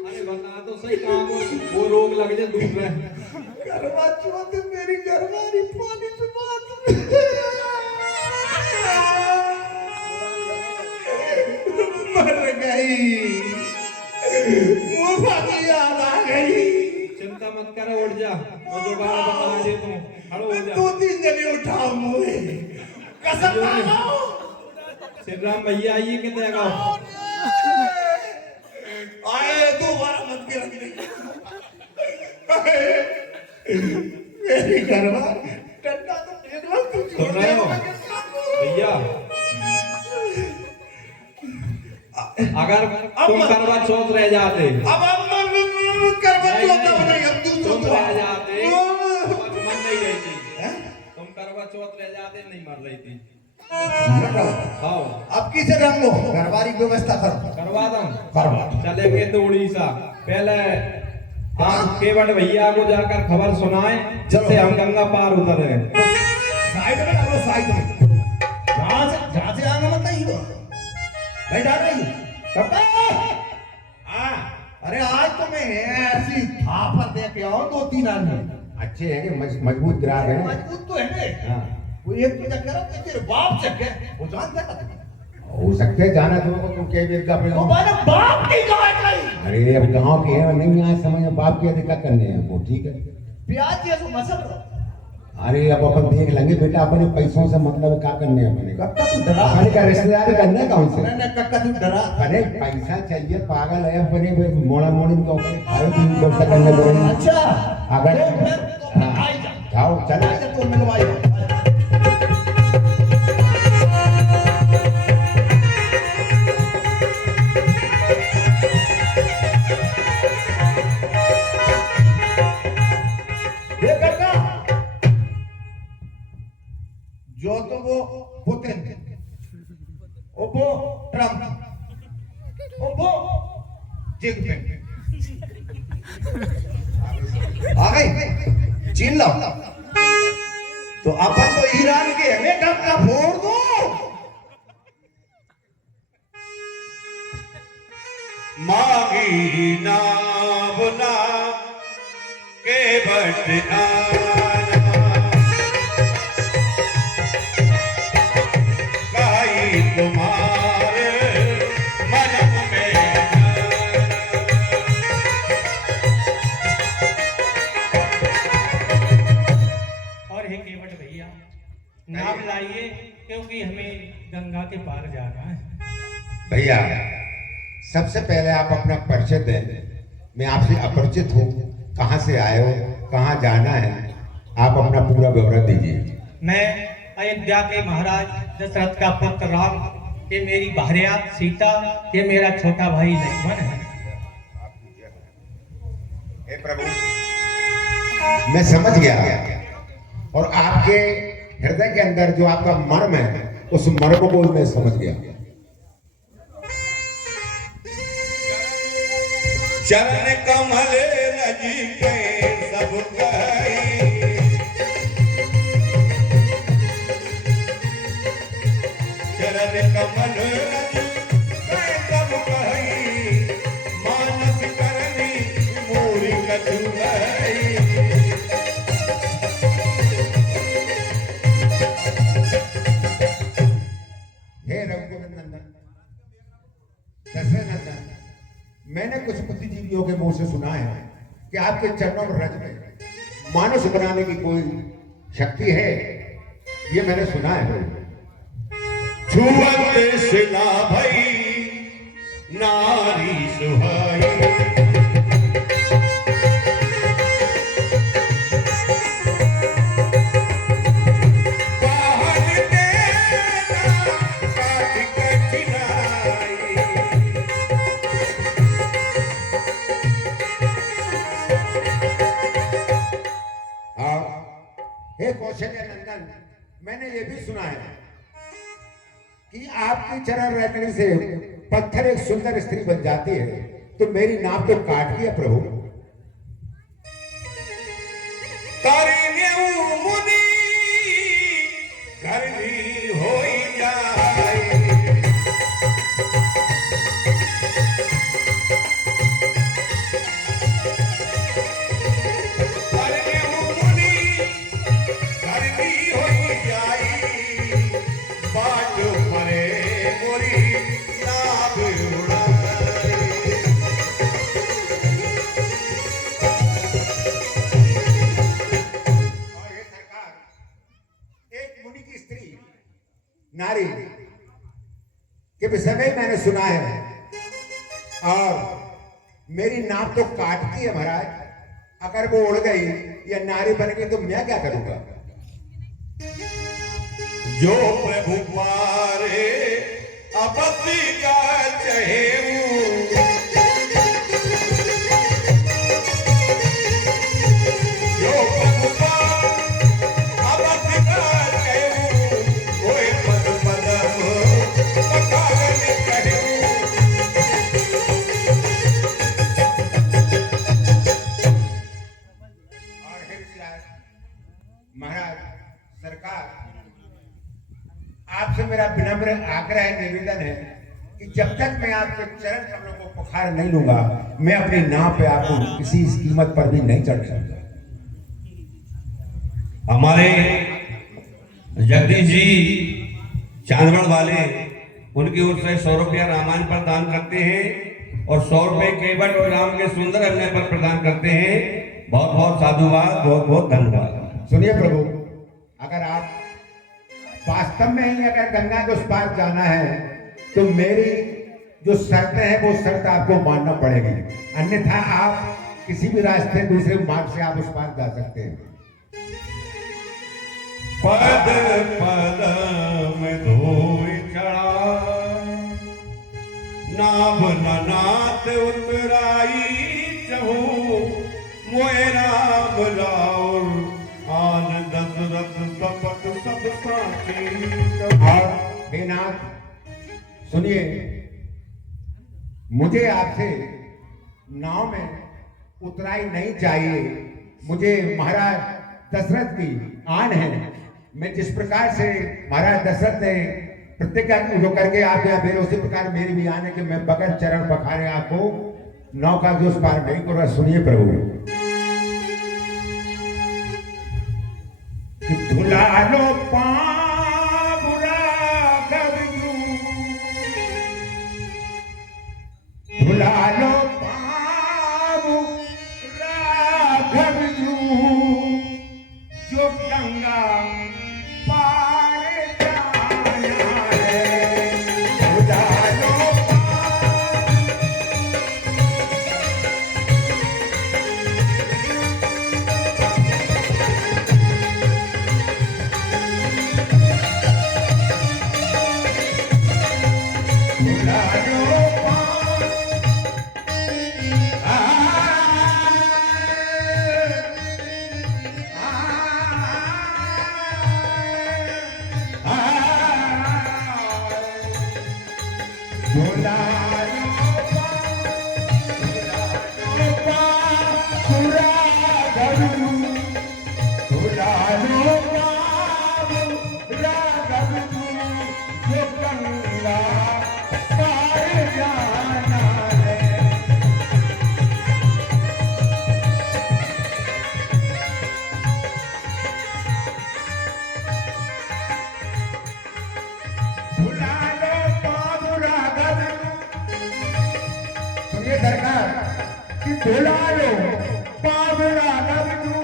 अरे बता तो सही कहाँ वो रोग लग जाए दूर में। करवा चौथ मेरी घरवाली पानी पे बात मर गई, वो बाकी याद आ गई। चिंता मत कर, उठ जा, मैं दोबारा बता दे तू, खड़ो हो जा। 2-3 जने उठाओ मुझे कसम खाओ। श्री राम भैया आइए कितने का आए दोबारा मत गिरने मेरी घरवाल टंडा तो देख लो तू सुन रहे हो भैया? अगर तुम करवा चौथ रह जाते, अब करवा चौथ नहीं, अब तुम दूसरा रह जाते तो आज मर नहीं रही थी। तुम करवा चौथ रह जाते नहीं मर रही थी। हाँ अब किसे रंगो घरवारी व्यवस्था करो, करवा दूं। करवा चलेंगे तो उड़ीसा, पहले आप केवट भैया को जाकर खबर सुनाए जिससे हम गंगा पार उतर रहे। साइड में लगो, साइड में जहां से आना मत ही भाई डाल रही करता। हाँ अरे आज तो मैं ऐसी थापर दे के आओ 2-3 आदमी अच्छे हैं कि मजबूत ग्राहक हैं। मजबूत तो है। हाँ। वो एक तो चक्कर है तेरे बाप चक्कर वो जानता है हो सकते है जाना तुमको, तुम क्या बेटा पे तो मैंने बाप नहीं कहा कहीं। अरे अब गांव के हैं नहीं यहाँ समझ में बाप की दिक्कत करने हैं वो ठीक है। प्याज ये तो मसल रहो। अरे अब अपन देख लेंगे बेटा, अपने पैसों से मतलब क्या करने हैं अपने कक्का तू डरा। अपने का रिश्तेदारी करना है कौन से? नहीं कक्का तू डरा। अरे पैसा चाहिए, पागल है अपने मोड़ा मोड़ी के ऊपर खाए पीने की व्यवस्था करने पड़ेगी। अच्छा अगर तो फिर तो हाँ, आई जा। जाओ चल। आई जा तो मिलवाई जा। ये कक्का जो तो वो पुतिन, वो ट्रम्प, वो जिनपिंग आ गई। चीन लो तो अपन तो ईरान के हमें कक्का फोड़ दो। मागी नावना के बट आना काई तुम्हारे मन में और हे केवट भैया, नाम लाइए क्योंकि हमें गंगा के पार जाना है। भैया सबसे पहले आप अपना परिचय दें। मैं आपसे अपरिचित हूँ, कहाँ से आए हो, कहाँ जाना है, आप अपना पूरा ब्यौरा दीजिए। मैं अयोध्या के महाराज दशरथ का पुत्र राम, ये मेरी भार्या सीता, ये मेरा छोटा भाई लक्ष्मण है। हे प्रभु, मैं समझ गया और आपके हृदय के अंदर जो आपका मर्म है, उस मर्म को मैं समझ गया। चरण कमल रज के सब कही चरण कमल रज के सब कही मानस करनी मोरी कछु गई। हे रघुकुल नंदन, दशरथ नंदन, मैंने कुछ बुद्धिजीवियों के मुंह से सुना है कि आपके चरणों में रज में मानुष बनाने की कोई शक्ति है, ये मैंने सुना है प्रभु। छुअत सिला भई नारी सुहाई पाहन तेरा काट कठिनाई। और हे कौशल्य नंदन, मैंने ये भी सुना है कि आपके चरण रखने से पत्थर एक सुंदर स्त्री बन जाती है, तो मेरी नाव तो काट दिया प्रभु। करिन्यु मुनि करनी होई जाए। करिन्यु मुनि करनी होई जाए। बाट परे मोरी नाव उड़ाई। और हे सरकार, एक मुनि की स्त्री नारी के विषय में मैंने सुना है, और मेरी नाव तो काटती है महाराज। अगर वो उड़ गई या नारी बन गई तो मैं क्या करूंगा? जो प्रभु पारे अपति का चहेऊ। जो प्रभु पार अपति का चहेऊ। कोई पद पदम पखारन कहेऊ। और हे विश्वास महाराज सरकार, आपसे मेरा विनम्र आग्रह है, निवेदन है कि जब तक मैं आपके चरण कमलों को पुकार नहीं लूंगा, मैं अपनी नाव पे आपको किसी कीमत पर भी नहीं चढ़ने दूंगा। हमारे जगदीश जी चांदवड़ वाले, उनकी ओर से 100 रुपया रामायण पर दान करते हैं और 100 रुपये केवट और राम के सुंदर अभिनय पर प्रदान करते हैं। बहुत बहुत साधुवाद, बहुत बहुत धन्यवाद। सुनिए प्रभु, अगर आप वास्तव में ही अगर गंगा के उस पार जाना है तो मेरी जो शर्तें हैं वो शर्त आपको मानना पड़ेगी, अन्यथा आप किसी भी रास्ते दूसरे मार्ग से आप उस पार जा सकते हैं। पद पद में धोई चढ़ा, नाभ नाथ उतराई चहु, मोए राम राउर आन दशरथ सपट सब साची। और हे नाथ सुनिए, मुझे आपसे नाव में उतराई नहीं चाहिए, मुझे महाराज दशरथ की आन है। मैं जिस प्रकार से महाराज दशरथ ने प्रतिज्ञा जो करके आप यहाँ भेजे, उसी प्रकार मेरी भी आन है कि मैं बगैर चरण पखारे आपको नौका जो उस पार नहीं करूंगा। सुनिए प्रभु, धुला लो पाबुरा गबरू, धुला लो पाबुरा गबरू, जो गंगा पार जाना है। धुला लो सरकार कि धुला लो पावड़ा गबरू,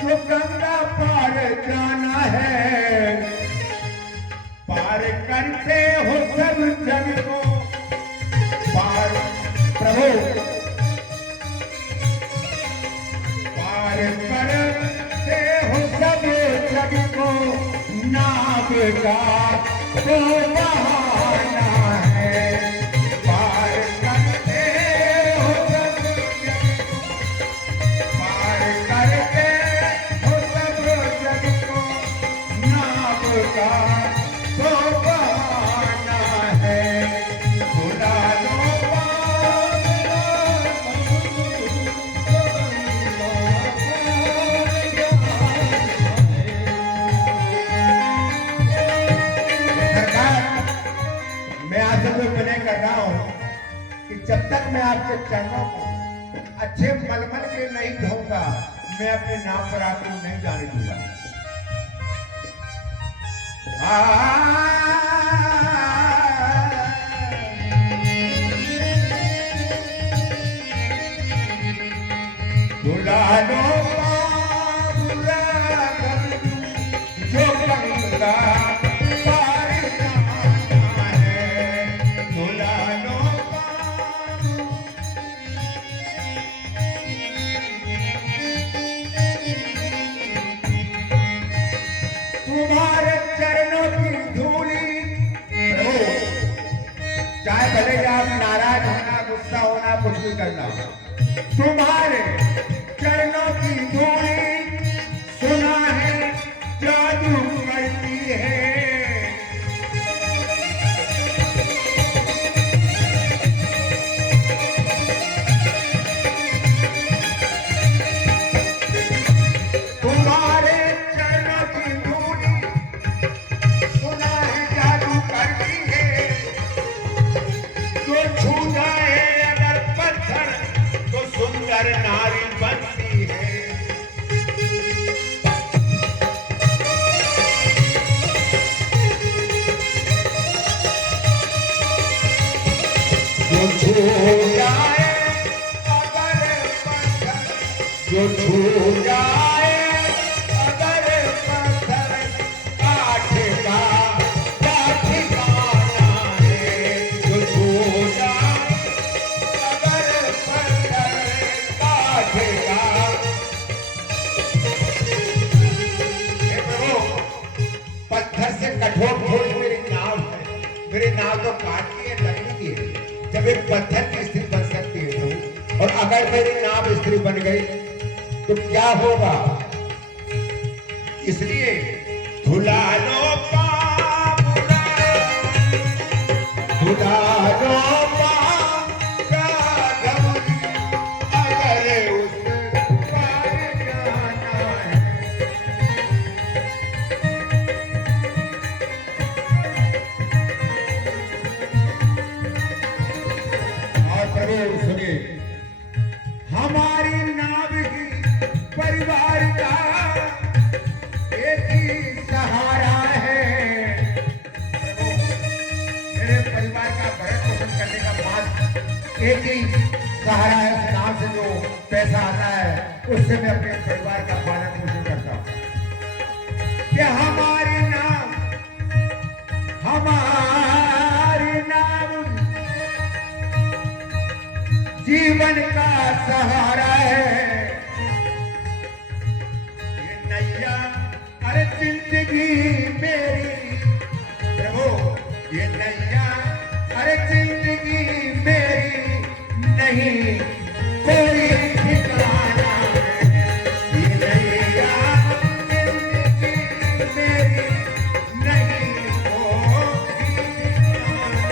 जो गंगा पार जाना है। पार करते हो सब जग को पार, प्रभु पार करते हो सब जग को, नाव का तो बहाना है। पार करते हो सब जग को, पार करते हो सब जग को, नाव का तो बहाना है। भुला लो मैं आपसे जो विनय कर रहा हूं कि जब तक मैं आपके चरणों को अच्छे मलमल के नहीं धोऊंगा, मैं अपने नाम पर आपको नहीं जाने दूंगा। भुला लो बाबुला गबरू, जो गंगा पार जाना है। भुला लो बाबू, तुम्हारे चरणों की धूली, प्रभु चाहे भले ही आप नाराज होना, गुस्सा होना, कुछ भी करना, तुम्हारे चरणों की धूली सुना है जादू करती है। तुम्हारे चरणों की धूली सुना है जादू करती है। जो छू जाए अगर पत्थर तो सुंदर नारी बनती है। जो छू जाए अगर पत्थर जो छू जाए अगर पत्थर काठ का क्या ठिकाना है, जो छू जाए अगर पत्थर काठ का। हे प्रभु, पत्थर से कठोर थोड़ी मेरी नाव है, मेरी नाव तो काट की है, लकड़ी की है। जब एक पत्थर की स्त्री बन सकती है प्रभु, और अगर मेरी नाव स्त्री बन गई तो क्या होगा। इसलिए धुला लो पामुरा, धुला लो पामुरा गौरी, अगर उस पार जाना है। और प्रभु सुनिए, हमारी नाव ही परिवार का एक ही सहारा है। प्रभु, मेरे परिवार का भरण पोषण करने का मार्ग एक ही सहारा है। उस नाव से जो पैसा आता है उससे मैं अपने परिवार का पालन पोषण करता हूँ। कि हमारी नाव जीवन का सहारा है। ये नैया अरे जिंदगी मेरी प्रभु, ये नैया अरे जिंदगी मेरी नहीं कोई ठिकाना है। ये नैया जिंदगी मेरी नहीं कोई ठिकाना।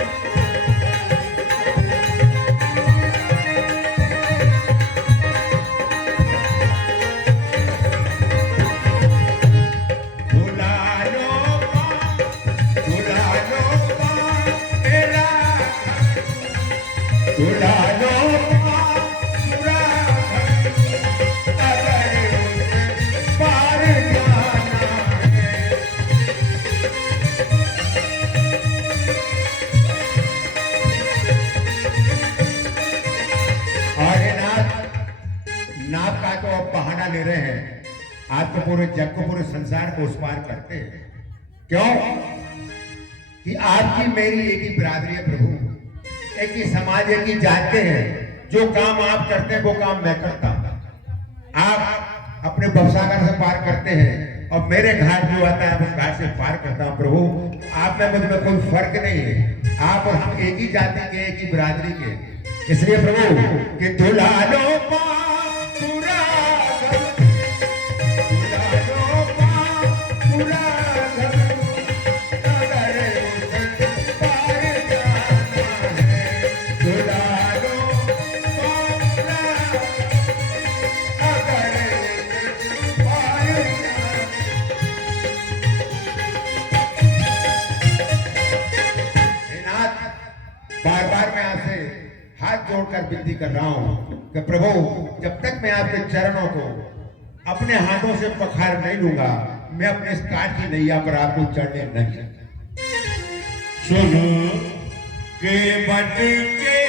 नाव का तो अब बहाना ले रहे हैं, आप तो पूरे जग को पूरे संसार को उस पार करते हैं। क्यों कि आपकी मेरी एक ही बिरादरी है प्रभु, एक ही समाज, एक ही जात के हैं। जो काम आप करते हैं वो काम मैं करता हूं। आप अपने भवसागर से पार करते हैं और मेरे घाट जो आता है उस घाट से पार करता हूं। प्रभु, आप में मुझ में कोई फर्क नहीं है, आप और हम एक ही जाति के, एक ही बिरादरी के। इसलिए प्रभु कि धुला लो पूरा बार बार मैं आपसे हाथ जोड़कर विनती कर रहा हूं कि प्रभु, जब तक मैं आपके चरणों को अपने हाथों से पखार नहीं लूंगा, मैं अपने इस काट की नैया पर आपको चढ़ने नहीं। सुनो के बट के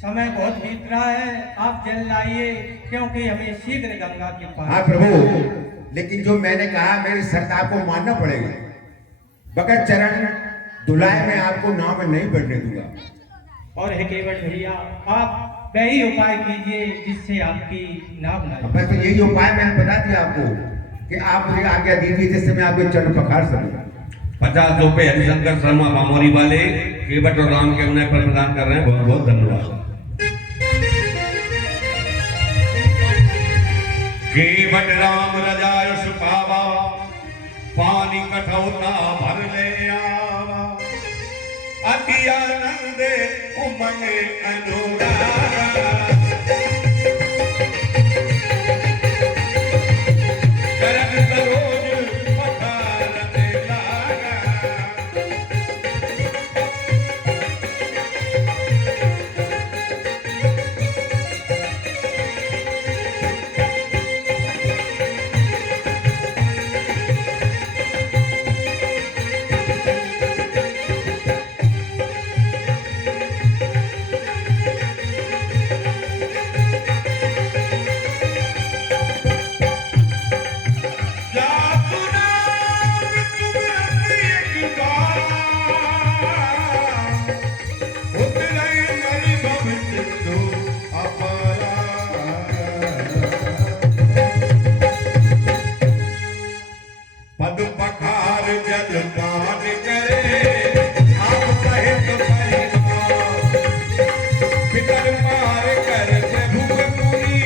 समय बहुत बीत रहा है, आप जल लाइए क्योंकि हमें शीघ्र गंगा के पास। हाँ प्रभु, लेकिन जो मैंने कहा मेरी शर्त आपको मानना पड़ेगा। बगैर चरण धुलाए मैं आपको नाव में नहीं बढ़ने दूंगा। और हे केवट भैया, आप वही उपाय कीजिए जिससे आपकी नाव न अब तो यही उपाय मैंने बता दिया आपको कि आप मुझे आज्ञा दीजिए जिससे मैं आपके चरण पखार सकूं। 50 रुपए हरिशंकर शर्मा बामोरी वाले केवट और राम के उन्नय पर प्रदान कर रहे हैं। बहुत बहुत धन्यवाद। केवट राम रजायुष पावा, पानी कठौता भर ले आवा, अति आनंद उमंग अनुरागा करन सरोज पखारत लागा जातु नाम तुमरत एक बार उतरई मरि भव सिंधु अपारा पद पखार जल पान करे आप सहित परिवार पितर मार कर रघुपुरी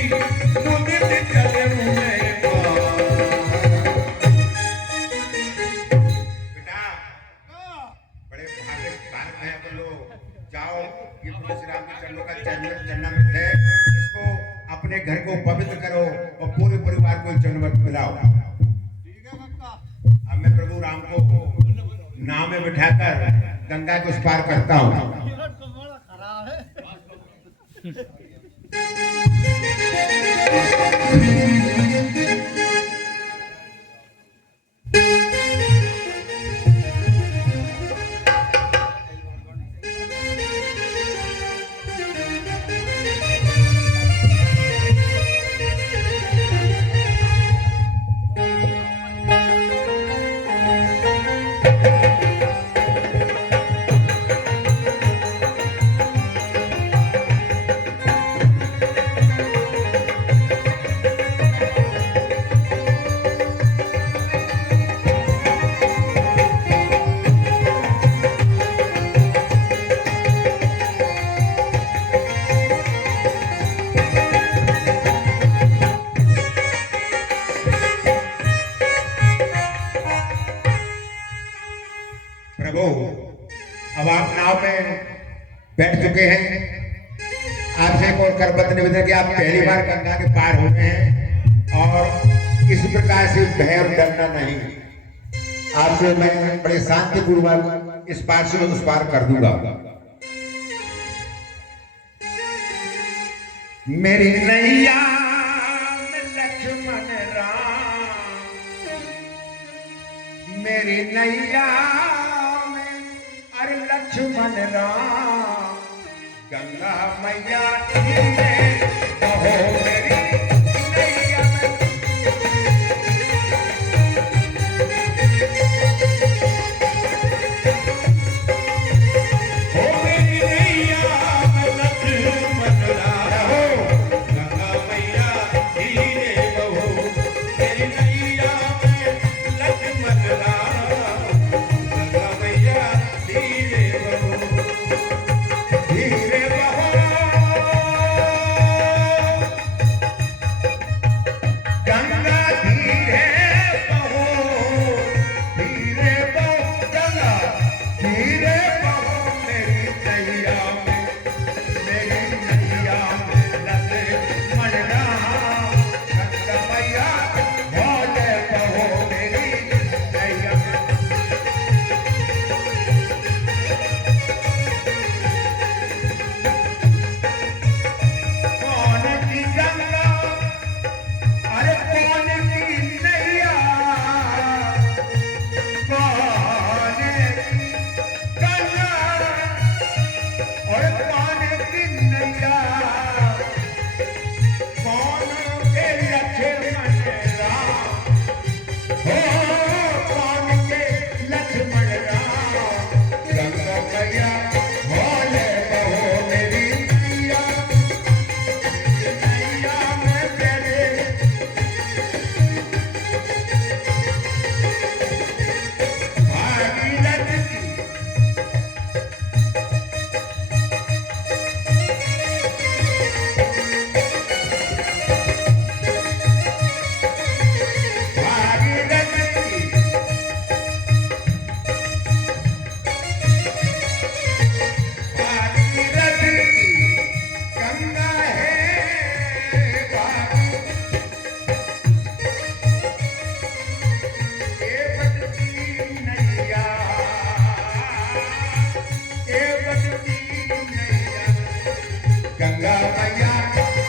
मुदित चले मुने पार बेटा बड़े भाग्यशाली हैं आप लोग। जाओ ये तुलसी राम के चरणों का जन्म है, इसको अपने घर को पवित्र करो और पूरे परिवार को जन्मत मिलाओ। अब मैं प्रभु राम को नाव में बिठाकर गंगा को उस पार करता हूँ। प्रभु अब आप नाव में बैठ चुके हैं। आपसे एक और करबद्ध निवेदन है कि आप पहली बार गंगा के पार हो गए हैं और किसी प्रकार से भय और डरना नहीं। आपसे मैं बड़े शांतिपूर्वक इस पार से उस पार कर दूंगा। मेरी नैया में लक्ष्मण राम, मेरी नैया में अरे लक्ष्मण राम, गंगा मैया धीरे बहो मेरी नैया में। हो मेरी नैया में लक्ष्मण राम, गंगा मैया धीरे बहो मेरी नैया में लक्ष्मण राम, गंगा मैया धीरे बहो धीरे बहो। गंगा मैया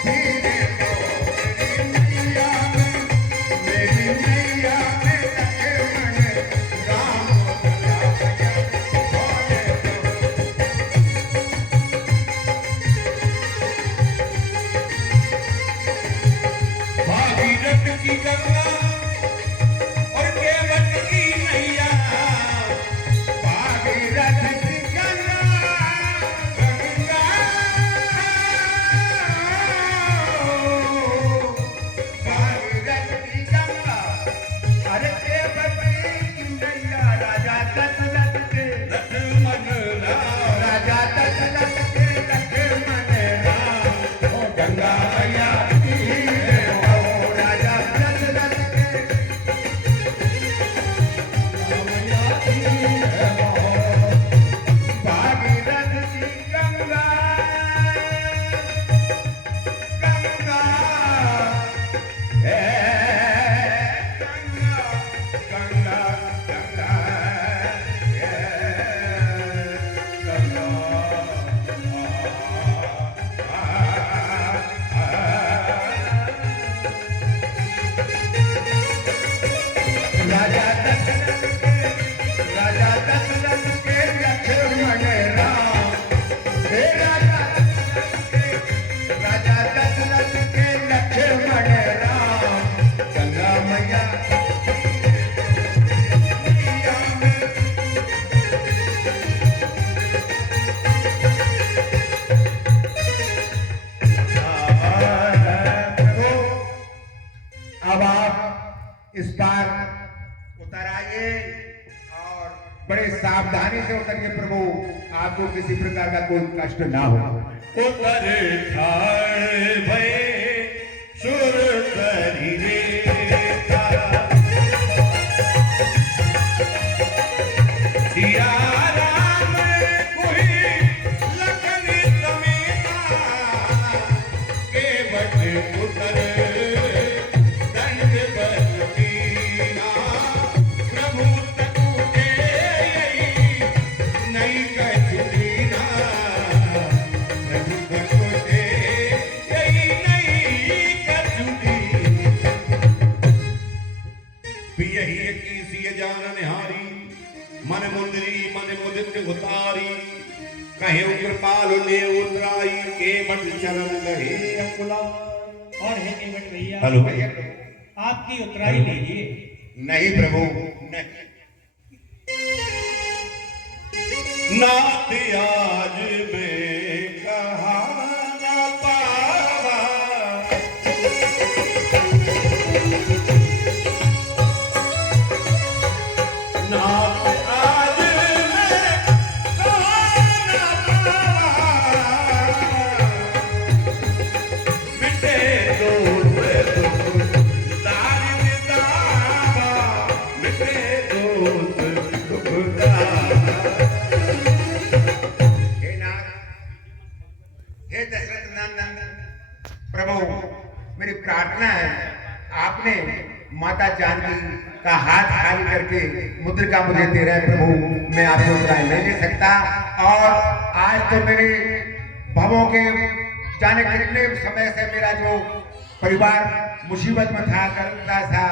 धीरे तो मेरी नैया में लक्ष्मण राम गंगा मैया बोले तो भागीरथ की गंगा और केवट की नैया भागीरथ की गंगा गंगा भागीरथ की गंगा अरे केवट की नैया राजा दशरथ के लक्ष्मण राम राजा दशरथ के लक्ष्मण राम ओ गंगा मैया धीरे ओ राजा दशरथ के भागीरथ की गंगा गंगा है गंगा गंगा राजा दशरथ के लक्ष्मण राम हे राजा दशरथ के लक्ष्मण राम गंगा मैया मैया में प्रभु अब आप इस पार उतर आइए और बड़े सावधानी से उतरिए प्रभु आपको किसी प्रकार का कोई कष्ट ना हो उतर ठाड़ भय सुर तरी रेता सिया राम कोई लखन समेता केवट उतर दंड बलवीना प्रभु तकुटे नहीं कछुदीना प्रभु तकुटे नहीं कछुदी यही की सिय जान निहारी मन मुंदरी मन मुदित उतारी कहे कृपाल ने उतराई केवट चरण गए अकुला। और है केवट भैया हेलो आपकी उतराई लीजिए। नहीं प्रभु नहीं नाथ आज में कहा न पावा नाथ आज में कहा न पावा मिटे दोष दुख दारिद दावा मिटे दोष दुख दावा। हे नाथ हे दशरथ नंदन प्रभु मेरी प्रार्थना है आपने माता जानकी का हाथ खाली करके मुद्रिका मुझे दे रहे प्रभु मैं आपसे उतराई नहीं ले सकता और आज तो मेरे भवों के जाने कितने समय से मेरा जो परिवार मुसीबत में था करता था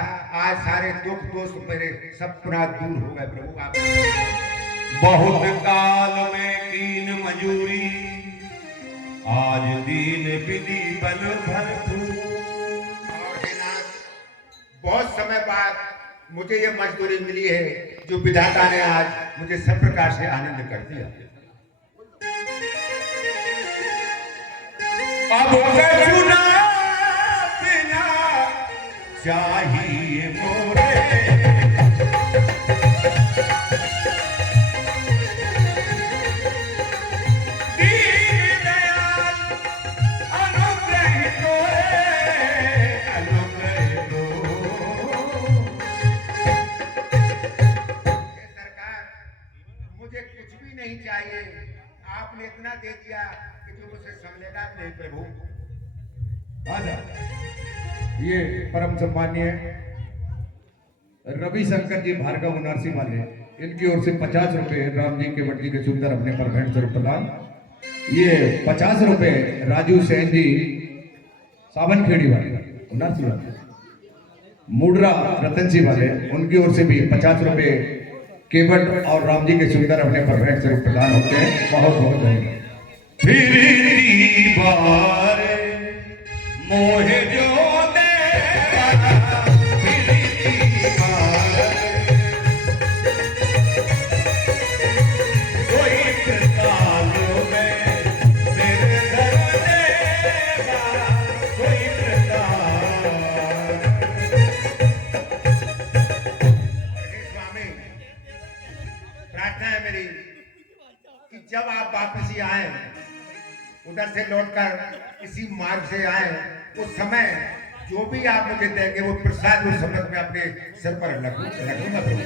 आज सारे दुख दोष मेरे सब पुनः दूर हो गए प्रभु आप बहुत काल में कीन मजूरी आज दीन विधि बल भरपूर। और हे नाथ, बहुत समय बाद मुझे ये मजदूरी मिली है जो विधाता ने आज मुझे सब प्रकार से आनंद कर दिया। अब कछु ना बिना चाहिए मोरे दीन दयाल अनुग्रह तोरे अनुग्रह तो। हे सरकार मुझे कुछ भी नहीं चाहिए आपने इतना दे दिया कि तुम उसे संभलेगा नहीं प्रभु। आजा ये परम सम्मानीय रविशंकर जी भार्गव नरसिंह वाले इनकी ओर से 50 रुपए राम जी के वटी के सुंदर अपने पर भेंट स्वरूप प्रदान। ये 50 रुपए राजू सेन जी सावन खेड़ी वाले मुडरा रतन जी वाले, उनकी ओर से भी 50 रुपए केवट और राम जी के सुंदर अपने पर रैक से प्रदान होते हैं। बहुत बहुत धन्यवाद। फिर बार मोहे जो प्रार्थना है मेरी कि जब आप वापस आए, उधर से लौटकर इसी मार्ग से आए, उस समय जो भी आप मुझे देंगे वो प्रसाद उस समय में अपने सर पर रखूंगा प्रभु।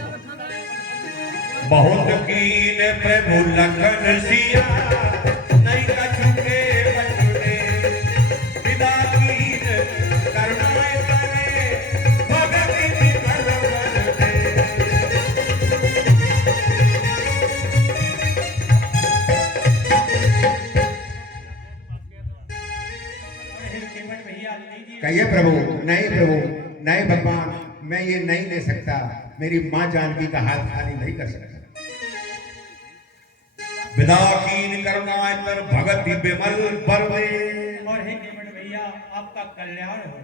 बहुत कीन प्रभु लखन सिया नहीं कछु के बचने, विदा कीन करुणाए करे भगति विमल वरदे। कहिए प्रभु। नहीं प्रभु, नहीं भगवान, मैं ये नहीं ले सकता, मेरी माँ जानकी का हाथ खाली नहीं कर सकता। विदा कीन करुणाए तर भगति विमल वरदे। और हे केवट भैया, आपका कल्याण हो।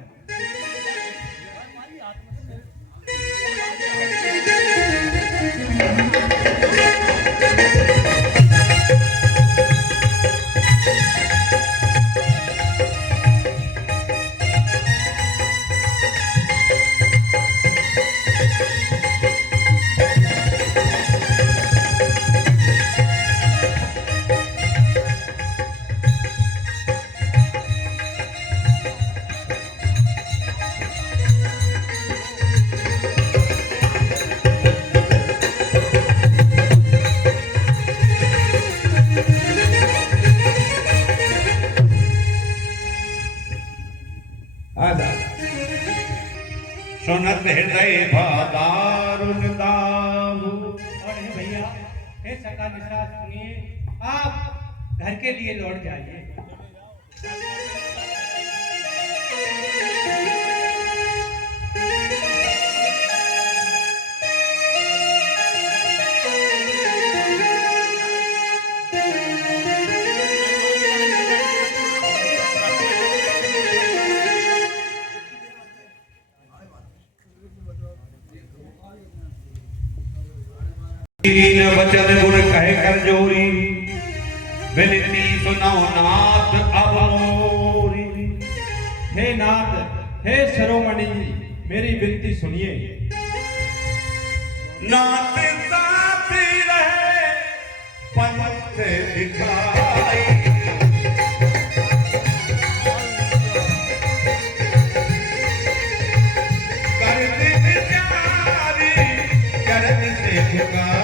सुनत हृदय दारुण दाहु। और हे भैया, हे सका मिश्रा, सुनिए, आप घर के लिए लौट जाइए। तीन वचन गुण कह कर जोरी, विनती सुनाओ नाथ अब मोरी। हे नाथ, हे शिरोमणि, मेरी विनती सुनिए। नाथ साथ रहे पंथ दिखाई, कर दिन जारी चरण से झुकाई।